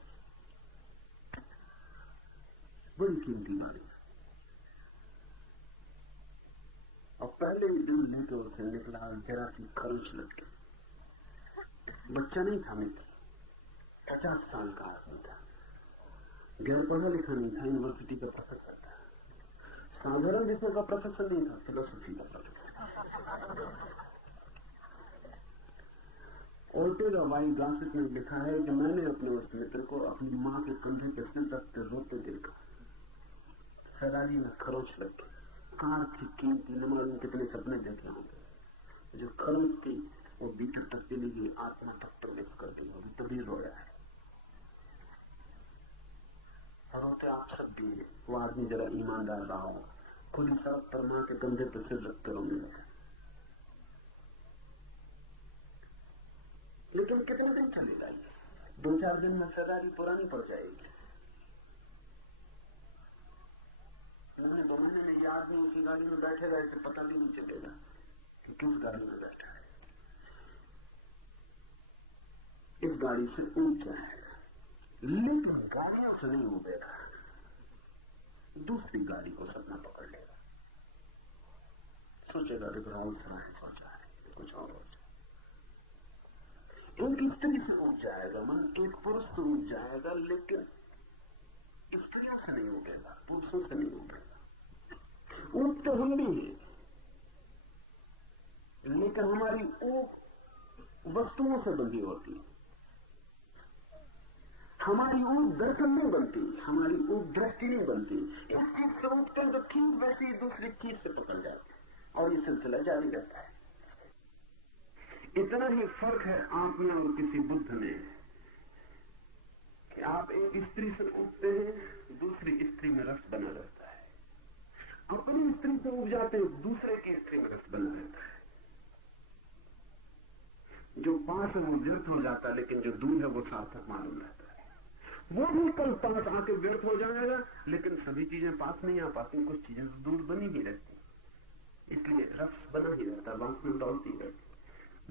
बड़ी कीमती गाड़ी, और पहले ही दिन लेके उसे निकला, जरा सी खरोच लग गई। बच्चा नहीं था मित्र, 50 साल का आदमी था, गैर पढ़ा लिखा नहीं था, यूनिवर्सिटी का प्रोफेसर था। साधारण विषय का प्रोफेसर नहीं था, फिलोसफी का प्रोफेसर। ओर्टेगा वाई गासेट में लिखा है कि मैंने अपने उस मित्र को अपनी मां के कंधे पे सिर रखते रोते देखा। फेरारी में खरोच लग गई, कार की कीमती, न मालूम कितने सपने देखे होंगे। जो खरोच थी वो भीतर तक चली गई, आत्मा तक प्रवेश कर दी होगी, तभी रोया है। रोते आप सब भी, वो आदमी जरा ईमानदार रहा हो, खुली सड़क पर मां के कंधे पर सिर रखते रोने लगा। लेकिन कितने दिन चलेगा? 2-4 दिन में फेरारी पुरानी पड़ जाएगी। मैंने 2 महीने में ये आदमी उसी गाड़ी में बैठेगा, इसे पता भी नहीं चलेगा कि किस गाड़ी में बैठा है। इस गाड़ी से ऊंच जाएगा, लेकिन गाड़ियों से नहीं उड़ेगा, दूसरी गाड़ी को सपना पकड़ लेगा। सोचेगा कि रोल्स रॉयस हो जाए, कुछ और हो जाए। एक स्त्री से उठ जाएगा मन, एक पुरुष से उठ जाएगा, लेकिन स्त्रियों से नहीं उठेगा, पुरुषों से नहीं उठेगा। ऊँट तो हम भी हैं, लेकिन हमारी ऊँट वस्तुओं से बंधी होती है। हमारी ऊँट दर्शन नहीं बनती, हमारी ऊँट दृष्टि नहीं बनती। एक चीज से उठते हैं तो ठीक वैसे ही दूसरी चीज से पकड़ जाते हैं, और ये सिलसिला जारी रहता है। इतना ही फर्क है आप में और किसी बुद्ध में कि आप एक स्त्री से उठते हैं, दूसरी स्त्री में रस बना रहता है। अपनी स्त्री से उठ जाते हैं, दूसरे की स्त्री में रस बना रहता है। जो पास है वो व्यर्थ हो जाता है, लेकिन जो दूर है वो सार्थक मालूम रहता है। वो भी कल पास आके व्यर्थ हो जाएगा, लेकिन सभी चीजें पास नहीं आ पाती, कुछ चीजें दूर बनी ही रहती, इसलिए रस बना ही रहता, बांस में दौड़ती रहती।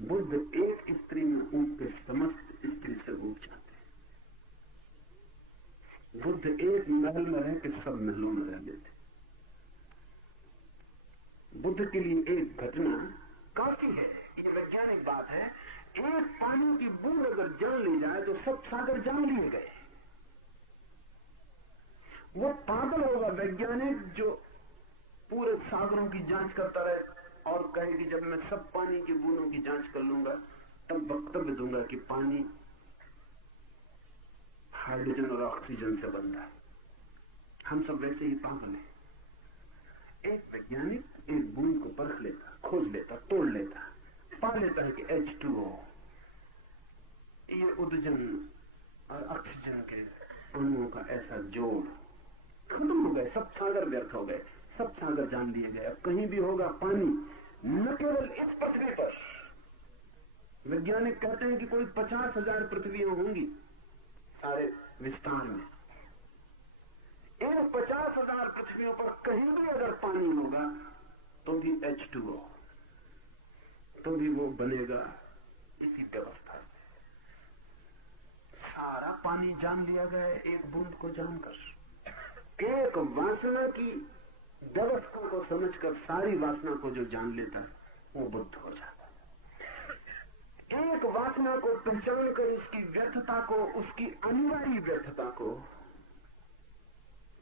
बुद्ध एक स्त्री में उठ के समस्त स्त्री से उठ जाते हैं। बुद्ध एक महल में रह के सब महलों में रह लेते। बुद्ध के लिए एक घटना काफी है, ये वैज्ञानिक बात है। एक पानी की बूंद अगर जान ली जाए तो सब सागर जान लिए गए। वो पागल होगा वैज्ञानिक जो पूरे सागरों की जांच करता रहे और कहे कि जब मैं सब पानी की बूंदों की जांच कर लूंगा तब वक्तव्य दूंगा कि पानी हाइड्रोजन और ऑक्सीजन से बनता है। हम सब वैसे ही पागल हैं। एक वैज्ञानिक एक बूंद को परख लेता, खोज लेता, तोड़ लेता, पा लेता है कि H2O, ये उदजन और ऑक्सीजन के अणुओं का ऐसा जोड़, खत्म हो गए, सब सागर व्यर्थ हो गए, सब सागर जान लिए गए। अब कहीं भी होगा पानी, न केवल इस पृथ्वी पर, वैज्ञानिक कहते हैं कि कोई 50,000 पृथ्वियां होंगी सारे विस्तार में। इन 50,000 पृथ्वियों पर कहीं भी अगर पानी होगा तो भी H2O, तो भी वो बनेगा इसी व्यवस्था से। सारा पानी जान लिया गया एक बूंद को जानकर। एक वासना की व्यवस्था को समझकर सारी वासना को जो जान लेता है वो बुद्ध हो जाता है। एक वासना को पहचान कर उसकी व्यर्थता को, उसकी अनिवार्य व्यर्थता को,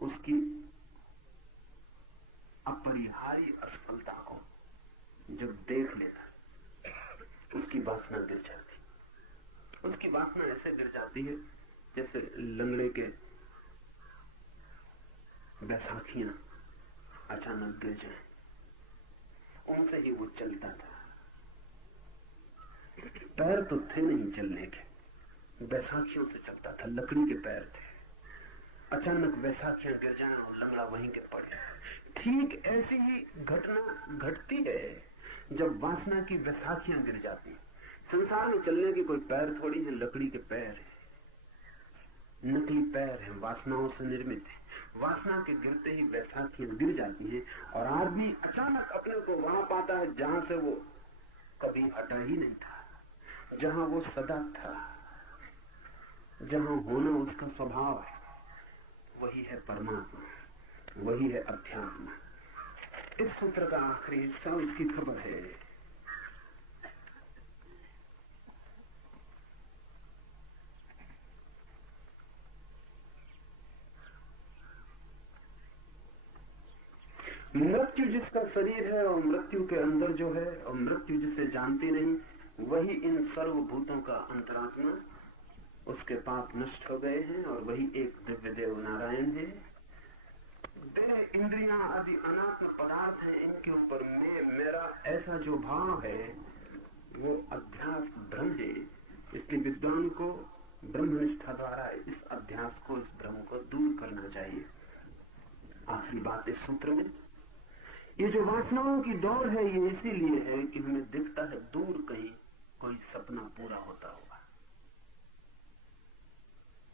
उसकी अपरिहार्य असफलता को जब देख लेता, उसकी वासना गिर जाती। उसकी वासना ऐसे गिर जाती है जैसे लंगड़े के बैसाखियां अचानक गिर जाए, उनसे ही वो चलता था। पैर तो थे नहीं चलने के, बैसाखियों से चलता था, लकड़ी के पैर थे। अचानक बैसाखियां गिर जाए और लंगड़ा वहीं के पड़े। ठीक ऐसी ही घटना घटती है जब वासना की बैसाखियां गिर जाती हैं। संसार में चलने की कोई पैर थोड़ी है, लकड़ी के पैर है, नकली पैर है, वासनाओं से निर्मित है। वासना के गिरते ही बैसाखियां गिर जाती हैं और आदमी अचानक अपने को वहां पाता है जहां से वो कभी हटा ही नहीं था, जहां वो सदा था, जहां होना उसका स्वभाव है। वही है परमात्मा, वही है अध्यात्म। इस सूत्र का आखिरी हिस्सा उसकी खबर है। मृत्यु जिसका शरीर है और मृत्यु के अंदर जो है, और मृत्यु जिसे जानती नहीं, वही इन सर्वभूतों का अंतरात्मा। उसके पाप नष्ट हो गए हैं और वही एक दिव्य देव नारायण है। देह, इंद्रियां आदि अनात्म पदार्थ है, इनके ऊपर मैं, मेरा ऐसा जो भाव है वो अध्यास भ्रम है। इसलिए विद्वान को ब्रह्मनिष्ठा द्वारा इस अध्यास को, इस भ्रम को दूर करना चाहिए। आखिरी बात इस सूत्र में, ये जो वासनाओं की दौड़ है ये इसीलिए है कि हमें दिखता है दूर कहीं कोई सपना पूरा होता होगा।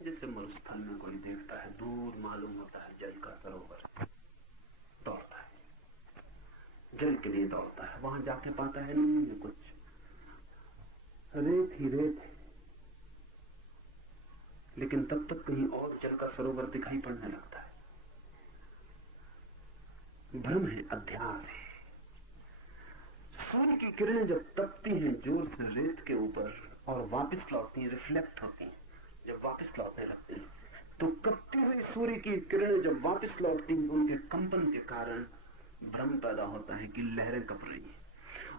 जैसे मरुस्थल में कोई देखता है, दूर मालूम होता है जल का सरोवर, दौड़ता है, जल के लिए दौड़ता है। वहां जाके पाता है नहीं, कुछ रेत ही रेत है, लेकिन तब तक कहीं और जल का सरोवर दिखाई पड़ने लगता है। भ्रम है, अध्यास है। सूर्य की किरणें जब तपती हैं जोर से रेत के ऊपर और वापस लौटती हैं, रिफ्लेक्ट होती हैं, जब वापस लौटने लगती हैं, तो कपती हुई सूर्य की किरणें जब वापस लौटती हैं, उनके कंपन के कारण भ्रम पैदा होता है कि लहरें कप रही हैं।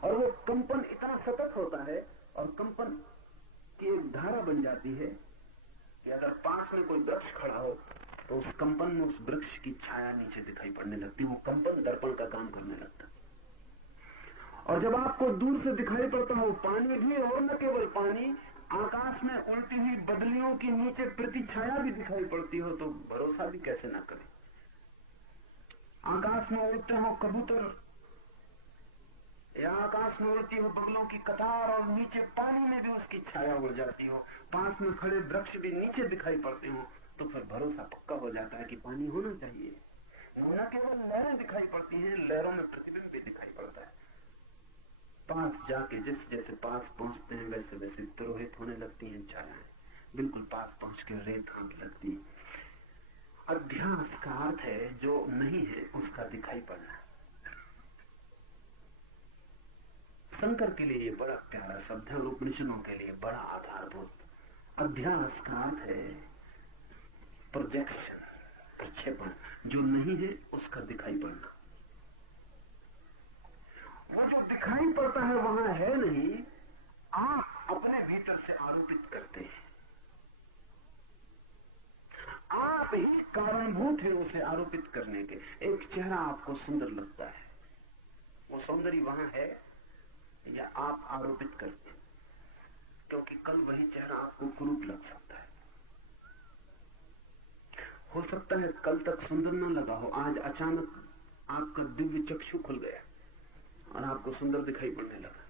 और वो कंपन इतना सतत होता है और कंपन की एक धारा बन जाती है कि अगर पास में कोई वृक्ष खड़ा हो तो उस कंपन में उस वृक्ष की छाया नीचे दिखाई पड़ने लगती है। वो कंपन दर्पण का काम करने लगता है। और जब आपको दूर से दिखाई पड़ता हो पानी भी, और न केवल पानी, आकाश में उल्टी हुई बदलियों की नीचे प्रति छाया भी दिखाई पड़ती हो तो भरोसा भी कैसे ना करें। आकाश में उड़ते हो कबूतर या आकाश में उड़ती हो बगलों की कतार और नीचे पानी में भी उसकी छाया उड़ जाती हो, पास में खड़े वृक्ष भी नीचे दिखाई पड़ते हो, तो फिर भरोसा पक्का हो जाता है कि पानी होना चाहिए। न केवल लहरें दिखाई पड़ती हैं, लहरों में प्रतिबिंब भी दिखाई पड़ता है। पास जाके जैसे जैसे पास पहुंचते हैं वैसे वैसे तिरोहित होने लगती हैं छायाएं, बिल्कुल पास पहुंच के रेत आने लगती है। अध्यास का अर्थ है जो नहीं है उसका दिखाई पड़ना। शंकर के लिए ये बड़ा प्यारा शब्द है और उपनिषदों के लिए बड़ा आधारभूत। अध्यास का अर्थ है प्रोजेक्शन, प्रक्षेपण, जो नहीं है उसका दिखाई पड़ना। वो जो दिखाई पड़ता है वहां है नहीं, आप अपने भीतर से आरोपित करते हैं। आप ही कारणभूत है उसे आरोपित करने के। एक चेहरा आपको सुंदर लगता है, वो सौंदर्य वहां है या आप आरोपित करते हैं, क्योंकि कल वही चेहरा आपको कुरूप लग सकता है। हो सकता है कल तक सुंदर न लगा हो, आज अचानक आपका दिव्य चक्षु खुल गया और आपको सुंदर दिखाई पड़ने लगा,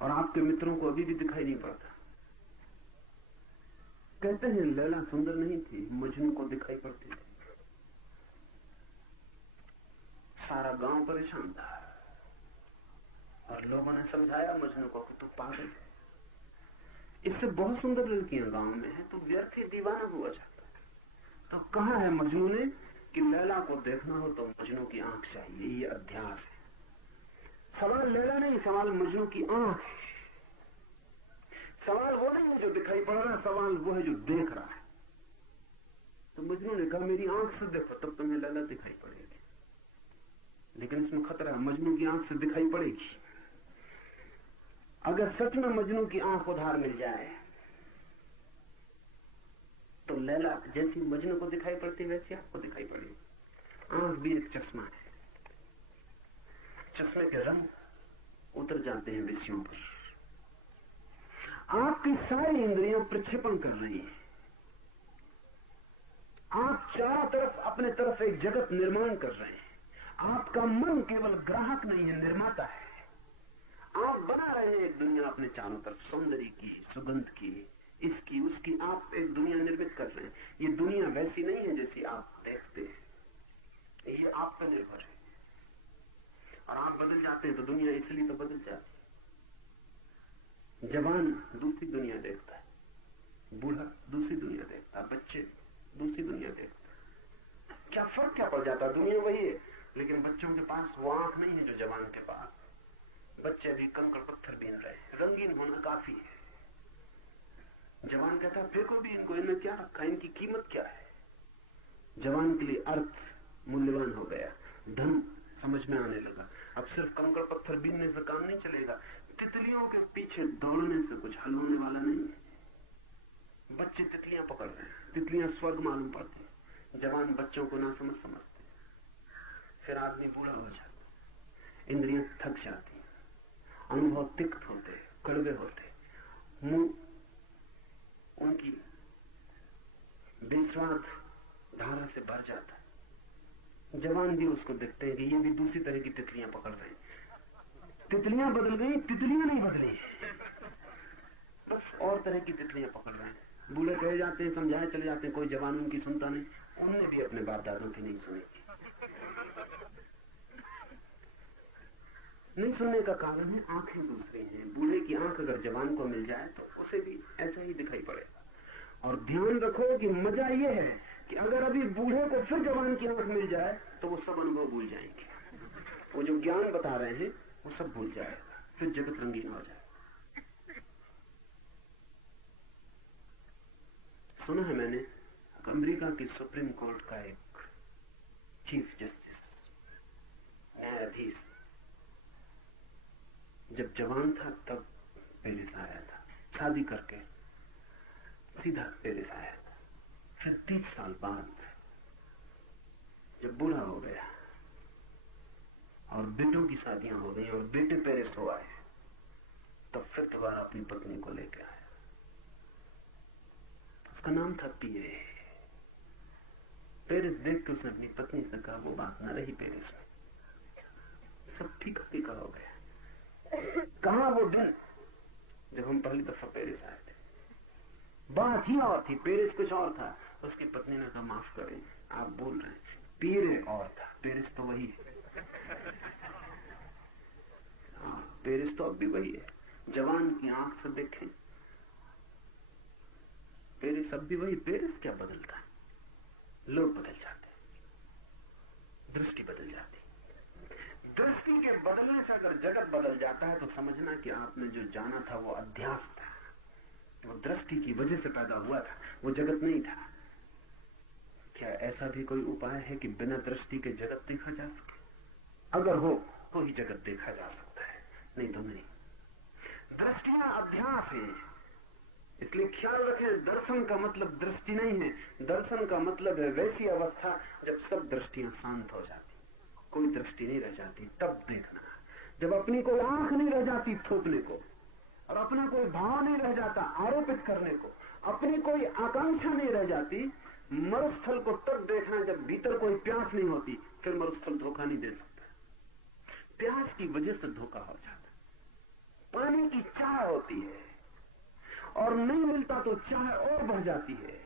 और आपके मित्रों को अभी भी दिखाई नहीं पड़ता। कहते हैं लैला सुंदर नहीं थी, मजनू को दिखाई पड़ती थी। सारा गांव परेशान था और लोगों ने समझाया मजनू को कि तू पागल है, इससे बहुत सुंदर लड़कियां गांव में है, तो व्यर्थ ही दीवाना हुआ जाता। तो कहा है मजनू ने कि लैला को देखना हो तो मजनू की आंख चाहिए, ये अध्यास है। सवाल लैला नहीं, सवाल मजनू की आंख है। सवाल वो नहीं है जो दिखाई पड़ रहा है, सवाल वो है जो देख रहा है। तो मजनू ने कहा मेरी आंख से देखो तब तुम्हें लैला दिखाई पड़ेगी, लेकिन इसमें खतरा है, मजनू की आंख से दिखाई पड़ेगी। अगर सच में मजनू की आंख उधार मिल जाए तो लैला जैसी मजनू को दिखाई पड़ती वैसी आपको दिखाई पड़ेगी। आंख भी एक चश्मा है, चश्मे के रंग उतर जाते हैं विषयों पर। आपकी सारी इंद्रियां प्रक्षेपण कर रही हैं, आप चारों तरफ अपने तरफ एक जगत निर्माण कर रहे हैं। आपका मन केवल ग्राहक नहीं है, निर्माता है। आप बना रहे हैं एक दुनिया अपने चारों तरफ, सौंदर्य की, सुगंध की, इसकी उसकी, आप एक दुनिया निर्मित कर रहे हैं। ये दुनिया वैसी नहीं है जैसी आप देखते हैं, ये आप पर निर्भर है। और आप बदल जाते हैं तो दुनिया इसलिए तो बदल जाती है। जवान दूसरी दुनिया देखता है, बूढ़ा दूसरी दुनिया देखता है, बच्चे दूसरी दुनिया देखता है। क्या फर्क क्या पड़ जाता है? दुनिया वही है, लेकिन बच्चों के पास वो आंख नहीं है जो जवान के पास। बच्चे भी कंकड़ पत्थर बीन रहे हैं, रंगीन होना काफी है। जवान कहता है फेंको भी इनको, इनमें क्या रखा, इनकी कीमत क्या है। जवान के लिए अर्थ मूल्यवान हो गया, धन समझ में आने लगा। अब सिर्फ कंकड़ पत्थर बीनने से काम नहीं चलेगा, तितलियों के पीछे दौड़ने से कुछ हल होने वाला नहीं है। बच्चे तितलियां पकड़ रहे हैं, तितलियां स्वर्ग मालूम पड़ती है, जवान बच्चों को ना समझते। फिर आदमी बूढ़ा हो जाता, इंद्रियां थक जाती, अनुभव तिक्त होते, कड़वे होते, मुंह उनकी बेस्वाद धारा से भर जाता है। जवान भी उसको देखते हैं कि ये भी दूसरी तरह की तितलियां पकड़ रहे हैं। तितलियां बदल गई, तितलियां नहीं बदली, बस और तरह की तितलियां पकड़ रहे हैं। बूढ़े कहे जाते हैं, समझाए चले जाते हैं, कोई जवान उनकी सुनता नहीं। उनने भी अपने बाप दादों की नहीं सुनी। नहीं सुनने का कारण है आंखें दूसरी हैं। बूढ़े की आंख अगर जवान को मिल जाए तो उसे भी ऐसा ही दिखाई पड़ेगा। और ध्यान रखो कि मजा ये है कि अगर अभी बूढ़े को फिर जवान की आंख मिल जाए तो वो सब अनुभव भूल जाएंगे, वो जो ज्ञान बता रहे हैं वो सब भूल जाएगा, फिर जगत रंगीन हो जाए। सुना है मैंने अमेरिका की सुप्रीम कोर्ट का एक चीफ जस्टिस, न्यायाधीश, जब जवान था तब पेरिस आया था, शादी करके सीधा पेरिस आया था। फिर 30 साल बाद जब बूढ़ा हो गया और बेटों की शादियां हो गई और बेटे पेरिस हो आए, तब फिर दोबारा अपनी पत्नी को लेकर आया। उसका नाम था पीए। पेरिस देख के उसने अपनी पत्नी से कहा वो बात न रही, पेरिस में सब फीका फीका हो गया। कहा वो दिन जब हम पहली दफा पेरिस आए थे, बात ही और थी, पेरिस कुछ और था। उसकी पत्नी ने कहा माफ करें, आप बोल रहे हैं, पीरे और था, पेरिस तो वही है। पेरिस तो अब भी वही है। जवान की आंख से देखें, पेरिस अब भी वही। पेरिस क्या बदलता है? लोग बदल जाते, दृष्टि बदल जाती। दृष्टि के बदलने से अगर जगत बदल जाता है तो समझना कि आपने जो जाना था वो अध्यास था, वो दृष्टि की वजह से पैदा हुआ था, वो जगत नहीं था। क्या ऐसा भी कोई उपाय है कि बिना दृष्टि के जगत देखा जा सके? अगर हो तो ही जगत देखा जा सकता है, नहीं तो नहीं। दृष्टियां अध्यास है, इसलिए ख्याल रखें, दर्शन का मतलब दृष्टि नहीं है। दर्शन का मतलब है वैसी अवस्था जब सब दृष्टियां शांत हो जाती, कोई दृष्टि नहीं रह जाती, तब देखना। जब अपनी कोई आंख नहीं रह जाती थोपने को, और अपना कोई भाव नहीं रह जाता आरोपित करने को, अपनी कोई आकांक्षा नहीं रह जाती, मरुस्थल को तब देखना जब भीतर कोई प्यास नहीं होती, फिर मरुस्थल धोखा नहीं दे सकता। प्यास की वजह से धोखा हो जाता। पानी की चाह होती है और नहीं मिलता तो चाह और बढ़ जाती है,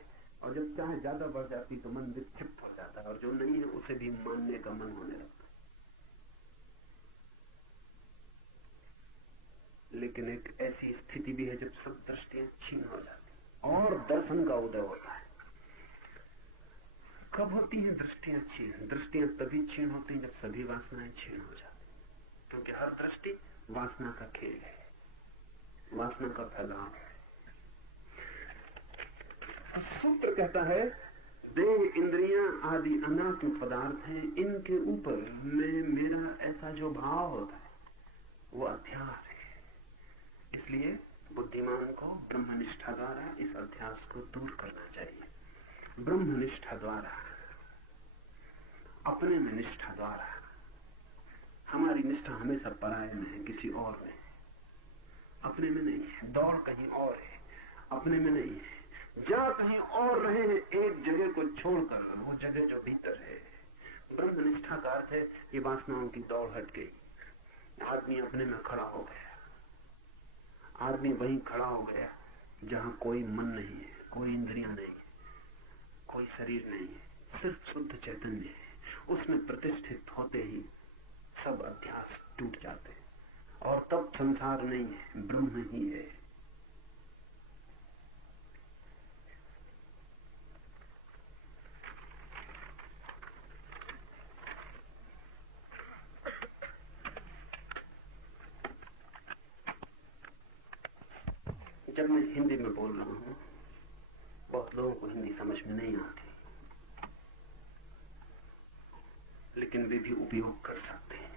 और जब चाह ज्यादा बढ़ जाती तो मन विक्षिप्त हो जाता है, और जो नहीं है उसे भी मानने का मन होने लगता है। लेकिन एक ऐसी स्थिति भी है जब सब दृष्टियां छीन हो जाती और दर्शन का उदय होता है। कब होती है दृष्टियां छीन? दृष्टियां तभी छीन होती हैं जब सभी वासनाएं छीन हो जाती, क्योंकि हर दृष्टि वासना का खेल है, वासना का फैलाव है। सूत्र कहता है देह, इंद्रियां आदि अनात्म पदार्थ हैं, इनके ऊपर में मेरा ऐसा जो भाव होता है वो अध्यास है। इसलिए बुद्धिमान को ब्रह्मनिष्ठा द्वारा इस अध्यास को दूर करना चाहिए। ब्रह्मनिष्ठा द्वारा, अपने में निष्ठा द्वारा। हमारी निष्ठा हमेशा पराये में है, किसी और में, अपने में नहीं है। दौड़ कहीं और है, अपने में नहीं है। जा कहीं और रहे हैं एक जगह को छोड़कर, वो जगह जो भीतर है। ब्रह्मनिष्ठा का अर्थ है ये वासनाओं की दौड़ हट गई, आदमी अपने में खड़ा हो गया। आदमी वहीं खड़ा हो गया जहां कोई मन नहीं है, कोई इंद्रियां नहीं है, कोई शरीर नहीं है, सिर्फ शुद्ध चैतन्य है। उसमें प्रतिष्ठित होते ही सब अध्यास टूट जाते हैं, और तब संसार नहीं है, ब्रह्म ही है। जब मैं हिंदी में बोल रहा हूं, बहुत लोगों को हिंदी समझ में नहीं आती, लेकिन वे भी उपयोग कर सकते हैं।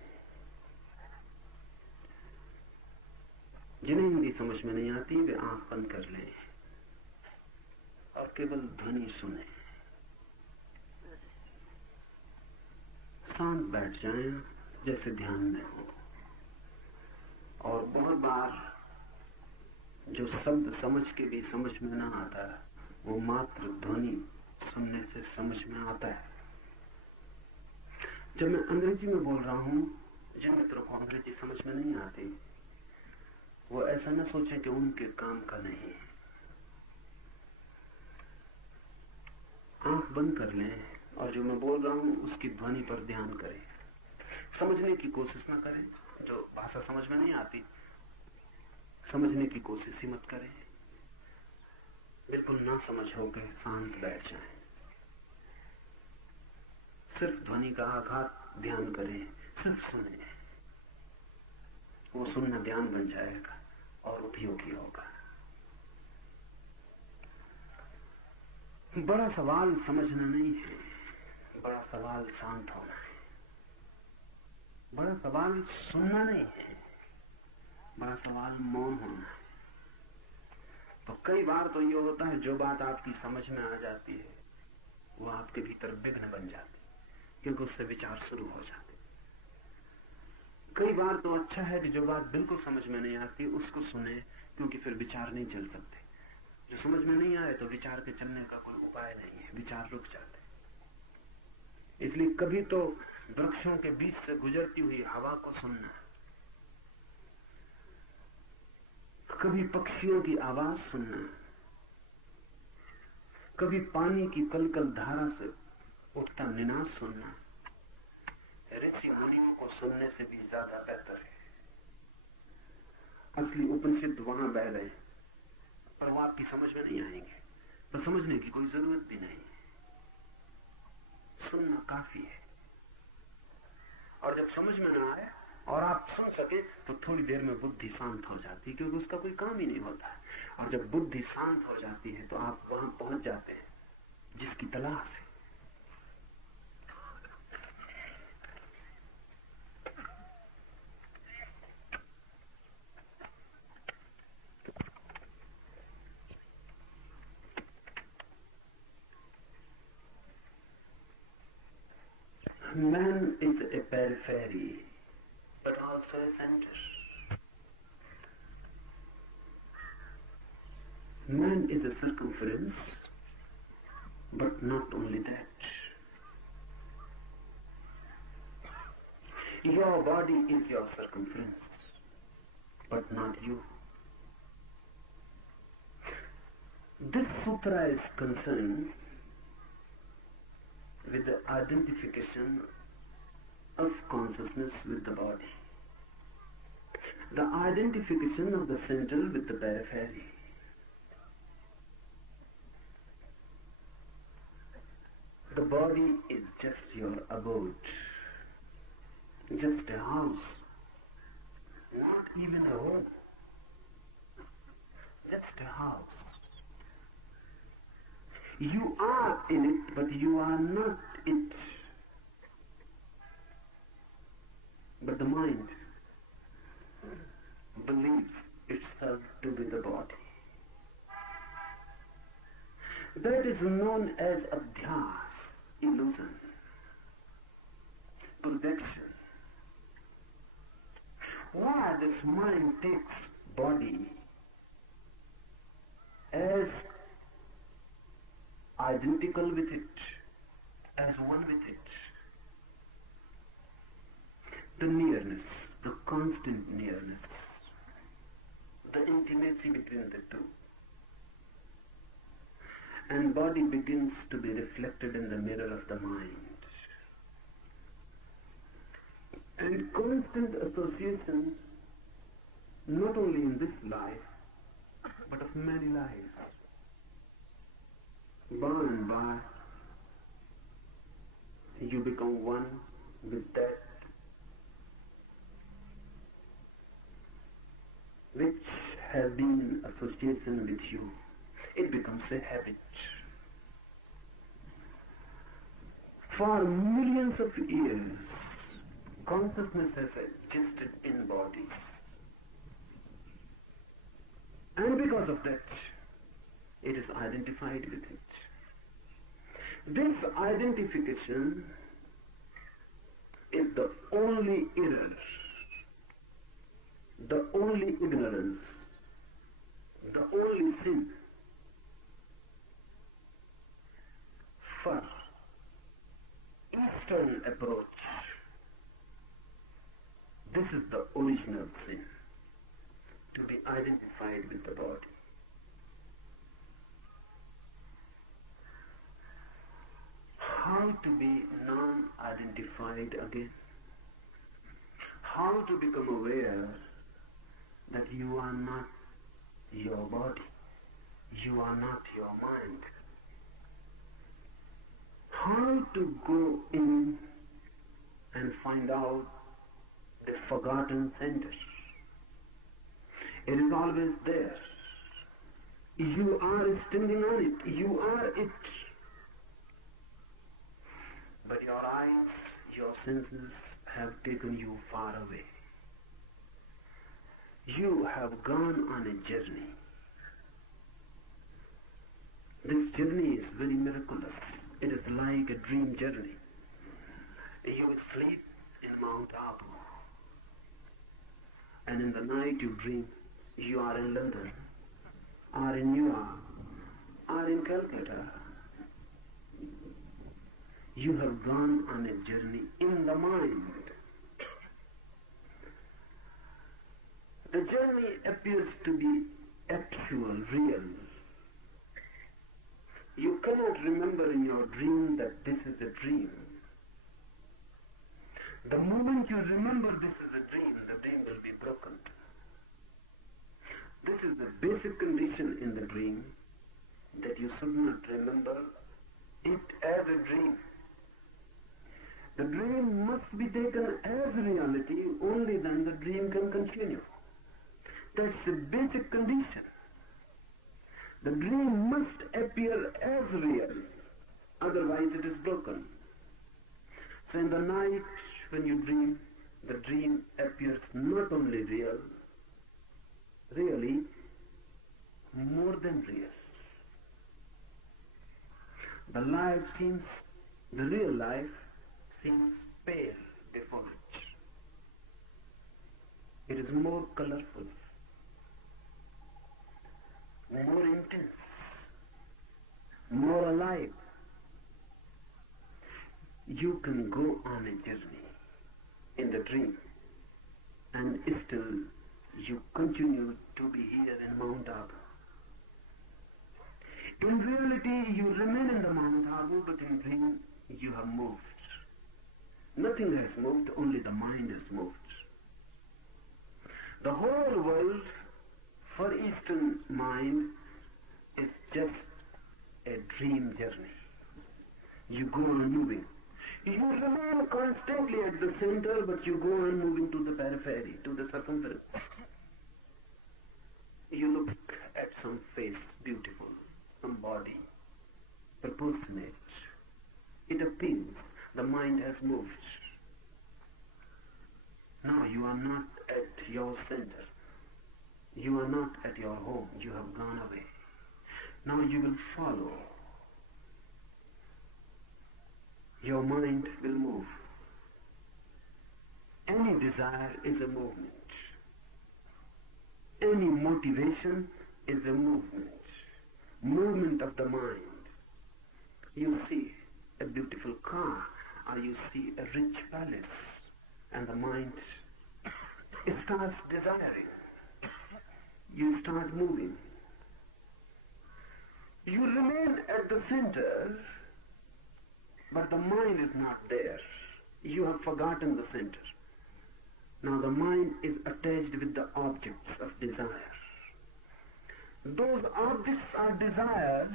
जिन्हें हिंदी समझ में नहीं आती वे आंख बंद कर लें और केवल ध्वनि सुने, शांत बैठ जाएं जैसे ध्यान में हो। और बहुत बार जो शब्द समझ के भी समझ में ना आता, वो मात्र ध्वनि सुनने से समझ में आता है। जब मैं अंग्रेजी में बोल रहा हूं, जिन मित्रों को अंग्रेजी समझ में नहीं आती वो ऐसा न सोचे कि उनके काम का नहीं है। आंख बंद कर लें और जो मैं बोल रहा हूं उसकी ध्वनि पर ध्यान करें। समझने की कोशिश ना करें, जो भाषा समझ में नहीं आती समझने की कोशिश ही मत करें। बिल्कुल ना समझ हो गए शांत बैठ जाएं, सिर्फ ध्वनि का आघात ध्यान करें, सिर्फ सुने। वो सुनना ध्यान बन जाएगा और उपयोगी होगा। बड़ा सवाल समझना नहीं है, बड़ा सवाल शांत होना है। बड़ा सवाल सुनना नहीं है, बड़ा सवाल मौन होना है। तो कई बार तो ये होता है जो बात आपकी समझ में आ जाती है वो आपके भीतर विघ्न बन जाती, क्योंकि उससे विचार शुरू हो जाते। कई बार तो अच्छा है कि जो बात बिल्कुल समझ में नहीं आती उसको सुने, क्योंकि फिर विचार नहीं चल सकते। जो समझ में नहीं आए तो विचार के चलने का कोई उपाय नहीं है, विचार रुक जाते। इसलिए कभी तो वृक्षों के बीच से गुजरती हुई हवा को सुनना, कभी पक्षियों की आवाज सुनना, कभी पानी की कलकल धारा से उठता निनाद सुनना, ऋषि मुनियों को सुनने से भी ज्यादा बेहतर है। असली उपनिषद वहां बह रहे हैं, पर वो आपकी समझ में नहीं आएंगे, तो समझने की कोई जरूरत भी नहीं, सुनना काफी है। और जब समझ में ना आए और आप सुन सके तो थोड़ी देर में बुद्धि शांत हो जाती है, क्योंकि उसका कोई काम ही नहीं होता है। और जब बुद्धि शांत हो जाती है तो आप वहां पहुंच जाते हैं जिसकी तलाश है। Man is a periphery, but also a center. Man is a circumference, But not only that, your body is your circumference, but not you. This sutra is concerned with the identification of consciousness with the body, the identification of the central with the periphery. The body is just your abode, just a house, not even a home, just a house. You are in it, but you are not it. But the mind believes itself to be the body. That is known as adhyas, illusion, projection. Why this mind takes body as identical with it, as one with it. The nearness, the constant nearness, the intimacy between the two. And body begins to be reflected in the mirror of the mind. And constant association, not only in this life, but of many lives. By and by, you become one with that which has been association with you. It becomes a habit. For millions of years, consciousness has existed in bodies. And because of that, it is identified with it. This identification is the only error, the only ignorance, the only sin for Eastern approach. This is the original sin, to be identified with the body. How to be non-identified again? How to become aware that you are not your body, you are not your mind? How to go in and find out the forgotten center? It is always there. You are standing on it, you are it. But your eyes, your senses have taken you far away. You have gone on a journey. This journey is very miraculous. It is like a dream journey. You sleep in Mount Abu, and in the night you dream you are in London, or in New York, or in Calcutta. You have gone on a journey in the mind. The journey appears to be actual, real. You cannot remember in your dream that this is a dream. The moment you remember this is a dream, the dream will be broken. This is the basic condition in the dream, that you should not remember it as a dream. The dream must be taken as reality, only then the dream can continue. That's the basic condition. The dream must appear as real, otherwise it is broken. So in the night when you dream, the dream appears not only real, really more than real. The real life seems pale before it. It is more colorful, more intense, more alive, you can go on a journey in the dream and still you continue to be here in Mount Abu. In reality, you remain in the Mount Abu, but in dream you have moved. Nothing has moved, only the mind has moved. The whole world for Eastern mind is just a dream journey. You go on moving. You remain constantly at the center, but you go on moving to the periphery, to the circumference. You look at some face, beautiful, some body, proportionate. It appeals. The mind has moved. Now you are not at your center. You are not at your home. You have gone away. Now you will follow. Your mind will move. Any desire is a movement. Any motivation is a movement. Movement of the mind. You see a beautiful car, or you see a rich palace, and the mind starts desiring. You start moving. You remain at the center, but the mind is not there. You have forgotten the center. Now the mind is attached with the objects of desire. Those objects or desires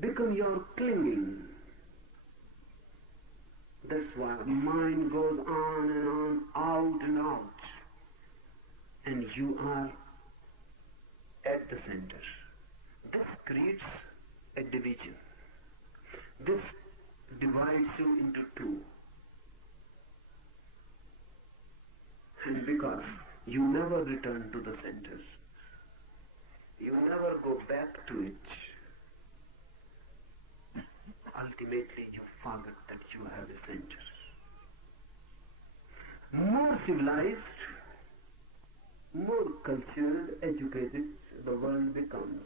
become your clinging. That's why mind goes on and on, out and out. And you are at the center. This creates a division. This divides you into two. And because you never return to the center, you never go back to it, ultimately you forget that you have a center. More civilized, more cultured, educated, the world becomes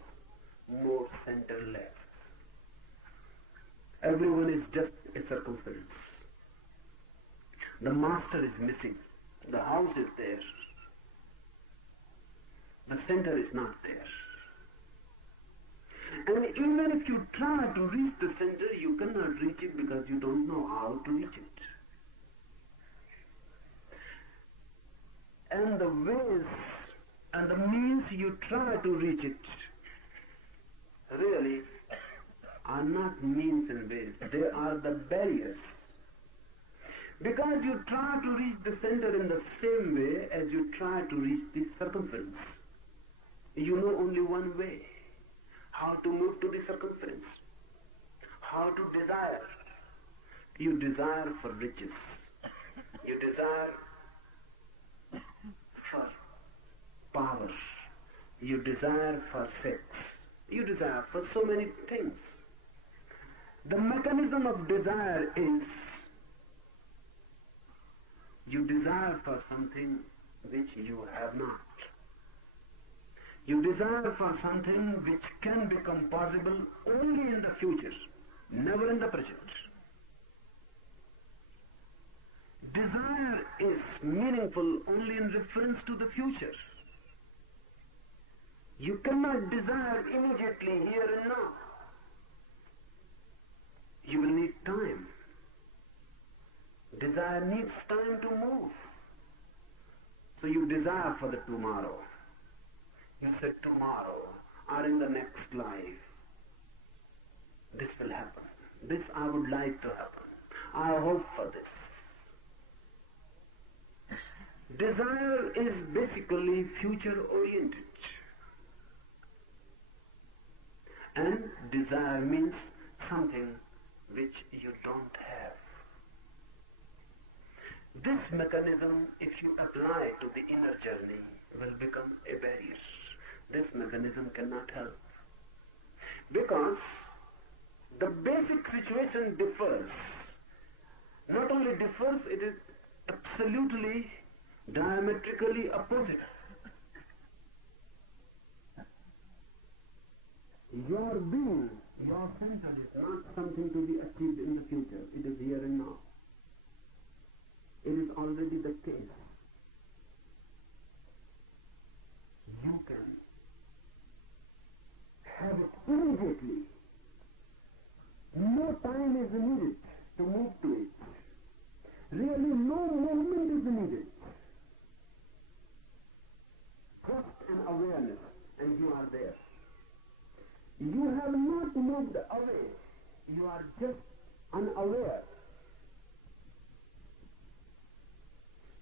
more centerless. Everyone is just a circumference. The master is missing. The house is there. The center is not there. And even if you try to reach the center, you cannot reach it because you don't know how to reach it. And the ways and the means you try to reach it really are not means and ways. They are the barriers. Because you try to reach the center in the same way as you try to reach the circumference. You know only one way. How to move to the circumference. How to desire. You desire for riches. You desire for power. You desire for sex. You desire for so many things. The mechanism of desire is you desire for something which you have not. You desire for something which can become possible only in the future, never in the present. Desire is meaningful only in reference to the future. You cannot desire immediately here and now. You will need time. Desire needs time to move. So you desire for the tomorrow. You said tomorrow or in the next life, this will happen. This I would like to happen. I hope for this. Desire is basically future oriented. And desire means something which you don't have. This mechanism, if you apply to the inner journey, will become a barrier. This mechanism cannot help. Because the basic situation differs. Not only differs, it is absolutely diametrically opposite. Your being, your center is not something to be achieved in the future. It is here and time is needed to move to it. Really, no movement is needed. Just an awareness, and you are there. You have not moved away. You are just unaware.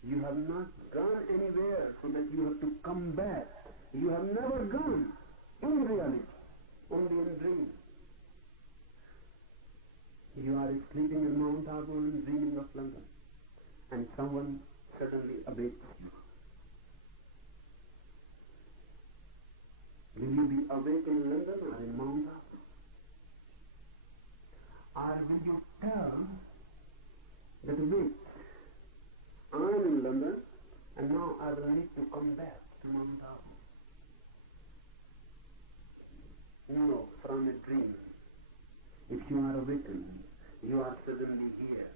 You have not gone anywhere so that you have to come back. You have never gone in reality, only in dreams. You are sleeping in Mount Harbour and dreaming of London, and someone suddenly awakes you. Will you be awake in London or in Mount Harbour? Or will you tell that, wait, I am in London and now I will need to come back to Mount Harbour? No, from a dream. If you are awakened, you are suddenly here.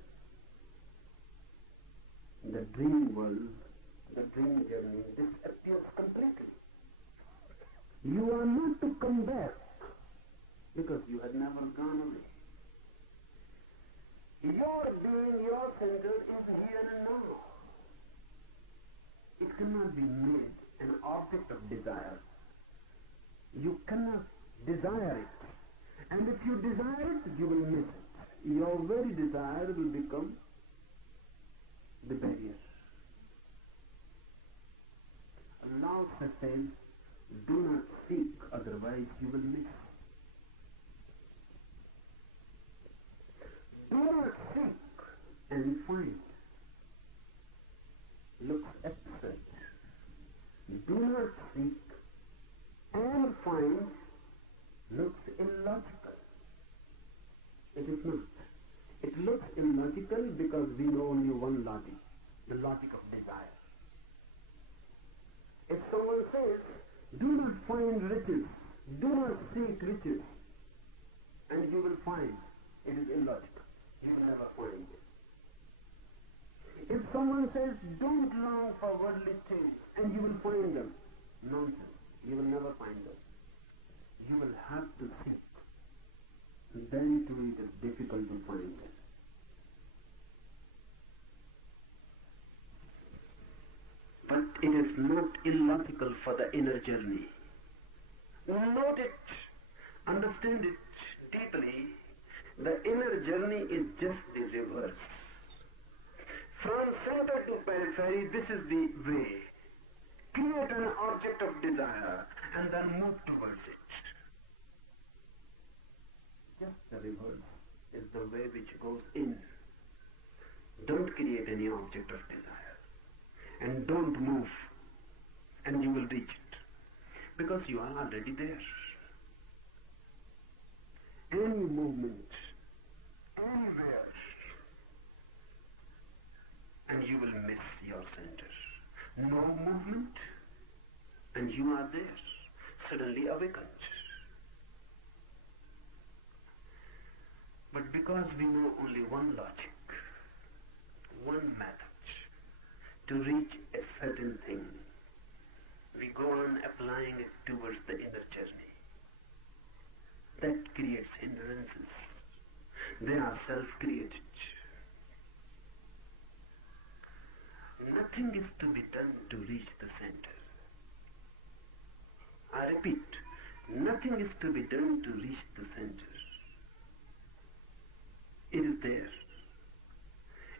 The dream world, the dream journey disappears completely. You are not to come back because you had never gone away. Your being, your center is here and now. It cannot be made an object of desire. You cannot desire it. And if you desire it, you will miss it. Your very desire will become the barrier. Allah says, do not seek, otherwise you will miss. Do not seek and find. Looks absurd. Do not seek and find looks illogical. It is not. It looks illogical because we know only one logic, the logic of desire. If someone says, do not find riches, do not seek riches, and you will find, it is illogical. You will never find it. If someone says, don't long for worldly things, and you will find them, nonsense. You will never find them. You will have to seek. Then too it is difficult to find it. But it is not illogical for the inner journey. Note it, understand it deeply. The inner journey is just the reverse. From center to periphery, this is the way. Create an object of desire and then move towards it. Just the reverse is the way which goes in. Don't create any object of desire. And don't move. And you will reach it. Because you are already there. Any movement, anywhere, and you will miss your center. No movement, and you are there, suddenly awakened. But because we know only one logic, one method to reach a certain thing, we go on applying it towards the inner journey. That creates hindrances. They are self-created. Nothing is to be done to reach the center. I repeat, nothing is to be done to reach the center. It is there.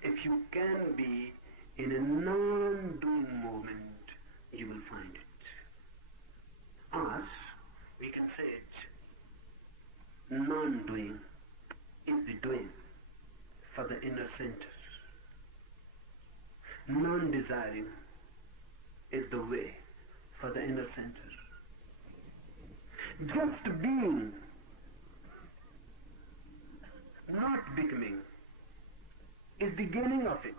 If you can be in a non-doing moment, you will find it. Or, we can say it, non-doing is the doing for the inner center. Non-desiring is the way for the inner center. Just being, not becoming, is the beginning of it.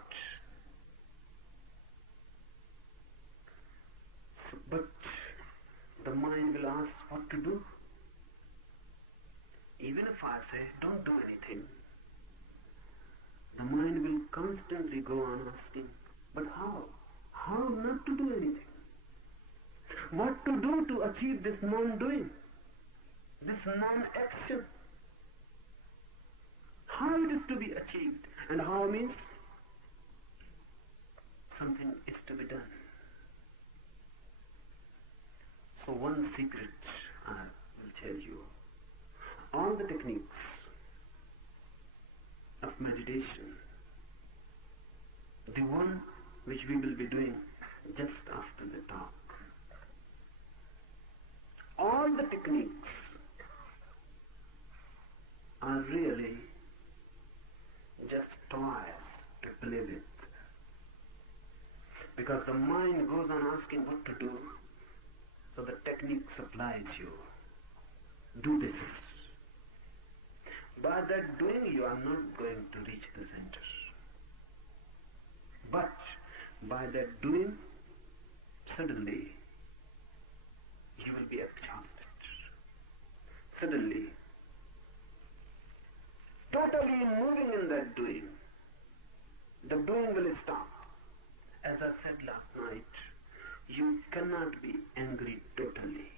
But the mind will ask what to do. Even if I say, don't do anything, the mind will constantly go on asking, but how? How not to do anything? What to do to achieve this non-doing? This non-action? And how means something is to be done. So one secret I will tell you. All the techniques of meditation, the one which we will be doing just after the talk, all the techniques are really just toys to play with. Because the mind goes on asking what to do, so the technique supplies you. Do this. By that doing, you are not going to reach the center. But by that doing, suddenly you will be exhausted. Suddenly, totally moving in that doing, the doing will stop. As I said last night, you cannot be angry totally.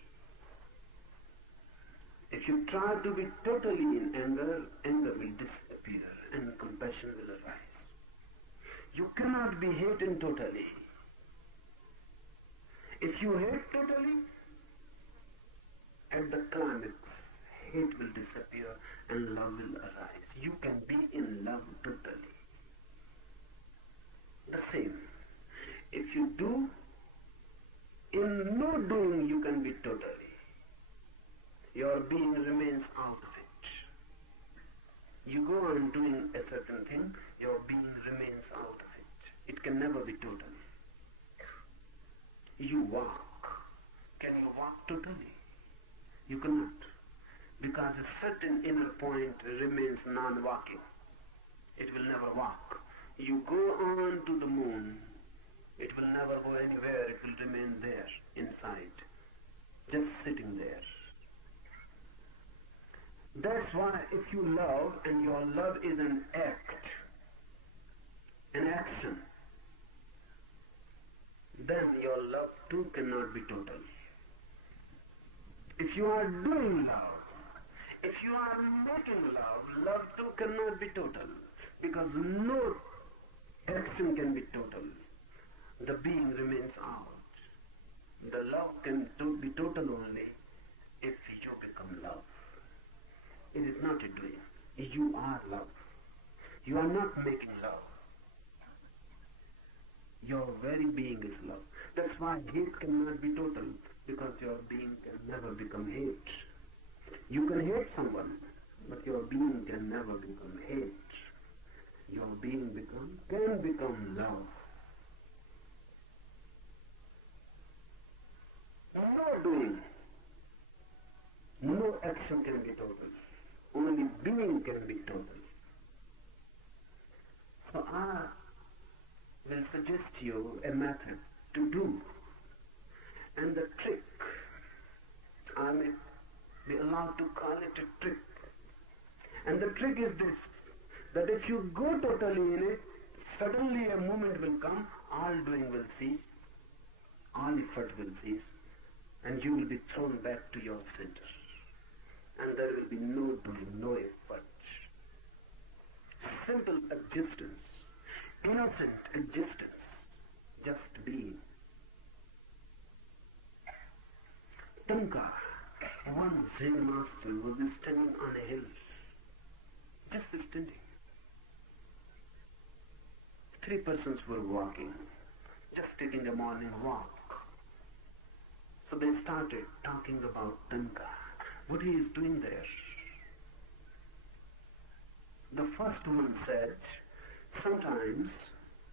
If you try to be totally in anger, anger will disappear and compassion will arise. You cannot be hating totally. If you hate totally, at the climax, hate will disappear and love will arise. You can be in love totally. The same. If you do, in no doing you can be totally. Your being remains out of it. You go on doing a certain thing, your being remains out of it. It can never be total. You walk. Can you walk totally? You cannot. Because a certain inner point remains non-walking. It will never walk. You go on to the moon, it will never go anywhere, it will remain there, inside, just sitting there. That's why if you love, and your love is an act, an action, then your love too cannot be total. If you are doing love, if you are making love, love too cannot be total, because no action can be total. The being remains out. The love can be total only if you become love. It is not a doing. You are love. You are not making love. Your very being is love. That's why hate cannot be total, because your being can never become hate. You can hate someone, but your being can never become hate. Your being can become love. No doing, no action can be total. Only doing can be total. So I will suggest you a method to do. And the trick, I may be allowed to call it a trick. And the trick is this, that if you go totally in it, suddenly a moment will come, all doing will cease, all effort will cease, and you will be thrown back to your center. And there will be no doing, no effort. Simple existence, innocent existence, just being. Tanka, one Zen master, was standing on a hill, just standing. 3 persons were walking, just taking a morning walk. So they started talking about Tanka, what he is doing there. The first one said, sometimes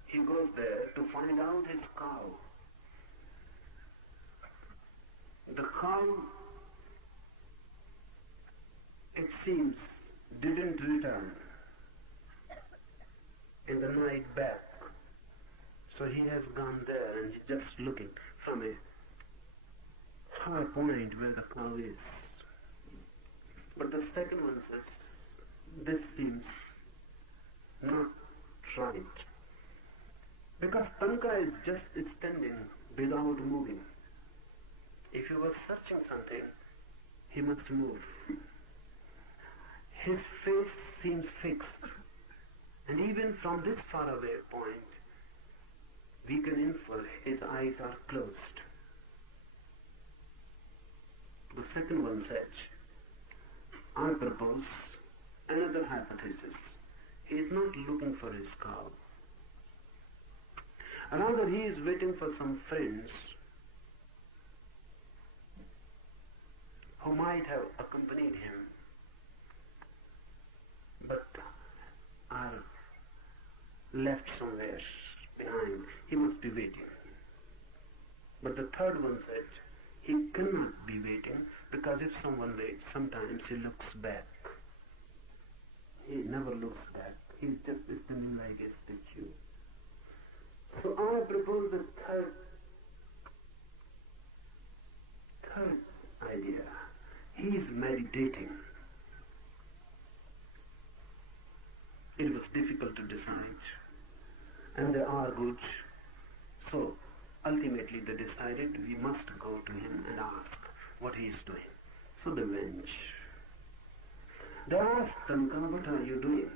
he goes there to find out his cow. The cow, it seems, didn't return in the night back. So he has gone there and he's just looking from a high point where the cow is. But the second one says, this seems not right. Because Tanka is just standing without moving. If he was searching something, he must move. His face seems fixed. And even from this faraway point, we can infer his eyes are closed. The second one says, I propose another hypothesis. He is not looking for his cow. Rather, he is waiting for some friends who might have accompanied him, but are left somewhere behind. He must be waiting. But the third one said, he cannot be waiting, because if someone waits, sometimes he looks back. He never looks back. He's just standing like a statue. So I propose the third idea. He is meditating. It was difficult to decide, and they argued. So ultimately they decided we must go to him and ask what he is doing. So they went. They asked Tanka, what are you doing?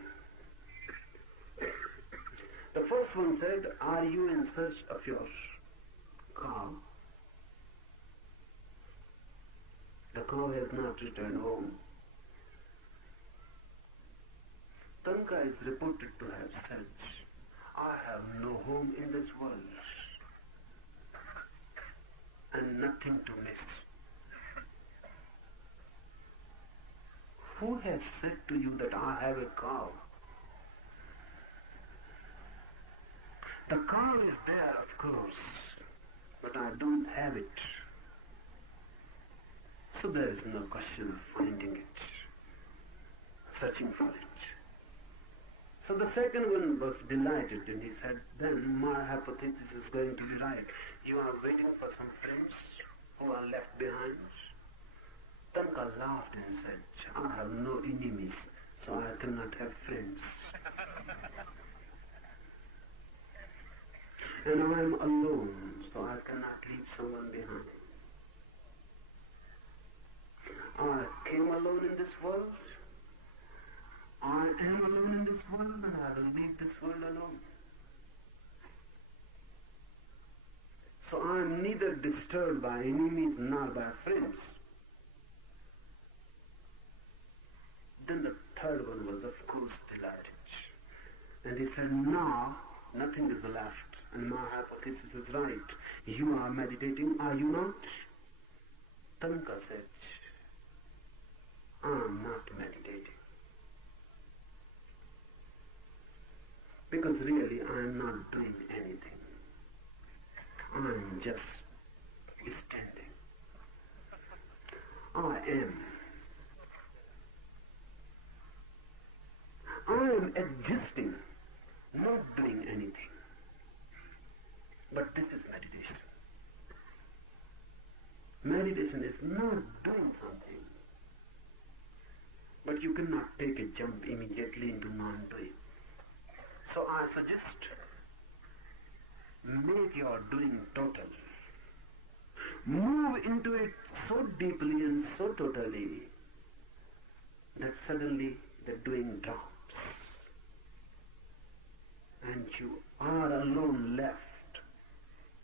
The first one said, are you in search of your cow? The cow has not returned home. Tanka is reported to have said, I have no home in this world and nothing to miss. Who has said to you that I have a cow? The cow is there, of course, but I don't have it. So there is no question of finding it, searching for it. So the second one was delighted, and he said, then my hypothesis is going to be right. You are waiting for some friends who are left behind? Tanka laughed and said, I have no enemies, so I cannot have friends. And I am alone, so I cannot leave someone behind. I came alone in this world. I am alone in this world, and I will leave this world alone. So I am neither disturbed by enemies nor by friends. Then the third one was, of course, delighted. And he said, now nothing is left, and my hypothesis is right. You are meditating, are you not? Tanka said, I am not meditating. Because really I am not doing anything. I am just standing. I am existing, not doing anything. But this is meditation. Meditation is not doing something. But you cannot take a jump immediately into non-doing. So I suggest, make your doing total. Move into it so deeply and so totally that suddenly the doing drops. And you are alone left,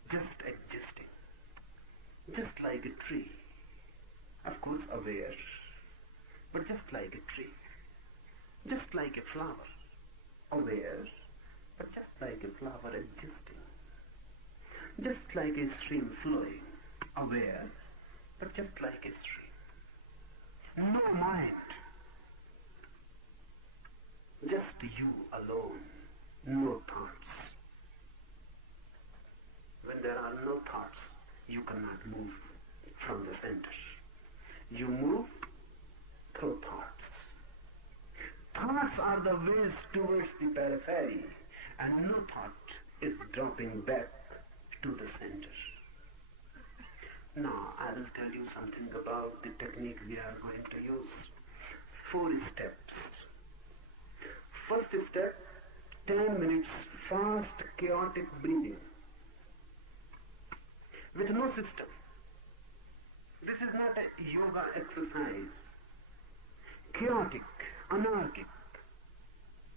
just existing. Just like a tree. Of course aware, but just like a tree. Just like a flower. Aware, but just like a flower existing. Just like a stream flowing, aware, but just like a stream. No mind. Just you alone, no thoughts. When there are no thoughts, you cannot move from the center. You move through thoughts. Thoughts are the ways towards the periphery, and no thought is dropping back to the center. Now, I will tell you something about the technique we are going to use. 4 steps. First step, 10 minutes fast, chaotic breathing. With no system. This is not a yoga exercise. Chaotic, anarchic.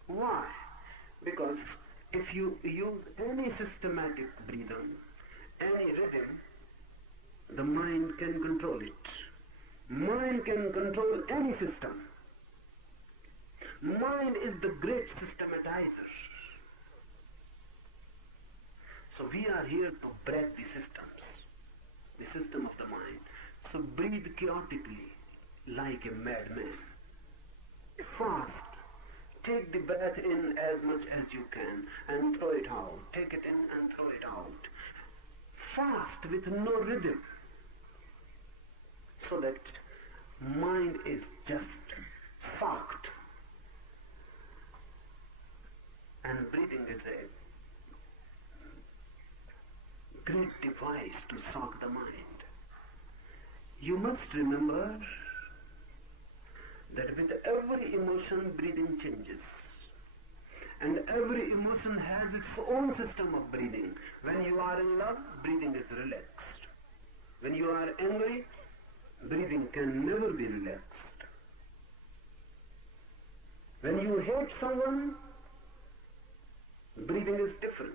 Why? Because if you use any systematic breathing, any rhythm, the mind can control it. Mind can control any system. Mind is the great systematizer. So we are here to break the systems, the system of the mind. So breathe chaotically like a madman. Fast. Take the breath in as much as you can and throw it out. Take it in and throw it out. Fast with no rhythm. So that mind is just soaked. And breathing is a great device to soak the mind. You must remember that with every emotion, breathing changes. And every emotion has its own system of breathing. When you are in love, breathing is relaxed. When you are angry, breathing can never be relaxed. When you hate someone, breathing is different.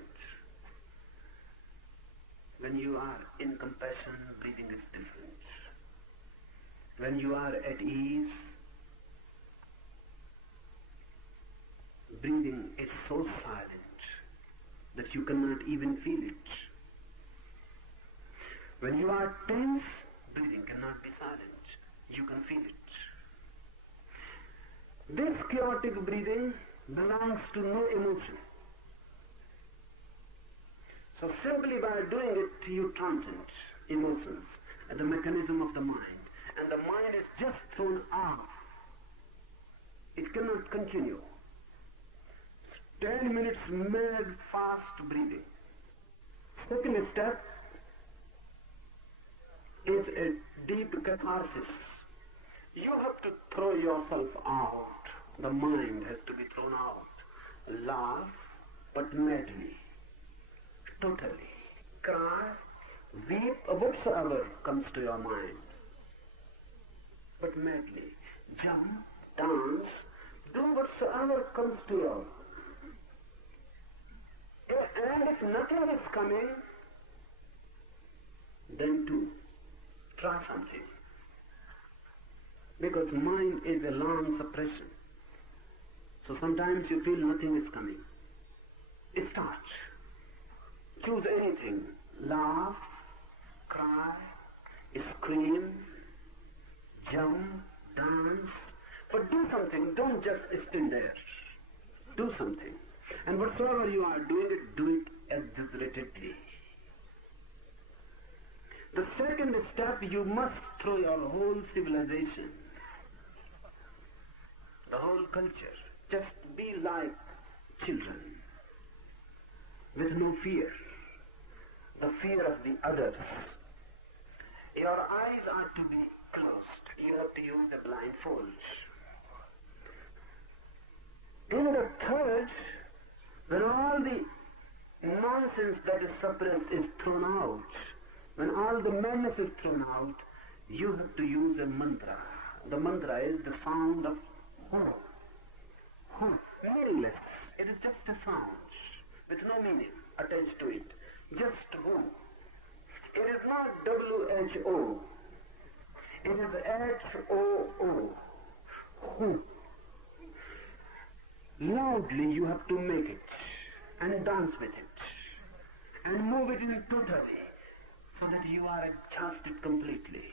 When you are in compassion, breathing is different. When you are at ease, breathing is so silent that you cannot even feel it. When you are tense, breathing cannot be silent. You can feel it. This chaotic breathing belongs to no emotion. So simply by doing it, you transcend emotions and the mechanism of the mind. And the mind is just thrown off. It cannot continue. 10 minutes mad, fast breathing. Second step is a deep catharsis. You have to throw yourself out. The mind has to be thrown out. Laugh, but madly. Totally. Cry, weep, whatsoever comes to your mind. But madly. Jump, dance, do whatsoever comes to your mind. And if nothing is coming, then too, try something. Because mind is a long suppression. So sometimes you feel nothing is coming. Start. Choose anything. Laugh, cry, scream, jump, dance. But do something. Don't just stand there. Do something. And whatsoever you are doing it, do it exaggeratedly. The second step, you must throw your whole civilization, the whole culture. Just be like children, with no fear, the fear of the others. Your eyes are to be closed. You have to use the blindfold. In the third, when all the nonsense that is suppressed is thrown out, when all the madness is thrown out, you have to use a mantra. The mantra is the sound of Hum. Hum. Meaningless. It is just a sound with no meaning attached to it. Just Hum. It is not WHO. It is HOO. Hum. Loudly you have to make it and dance with it and move it in totally so that you are exhausted completely.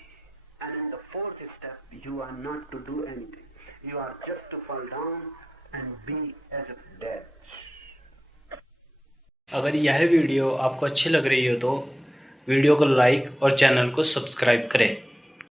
And in the fourth step, you are not to do anything. You are just to fall down and be as if dead. अगर यह वीडियो आपको अच्छी लग रही हो तो वीडियो को लाइक और चैनल को सब्सक्राइब करें।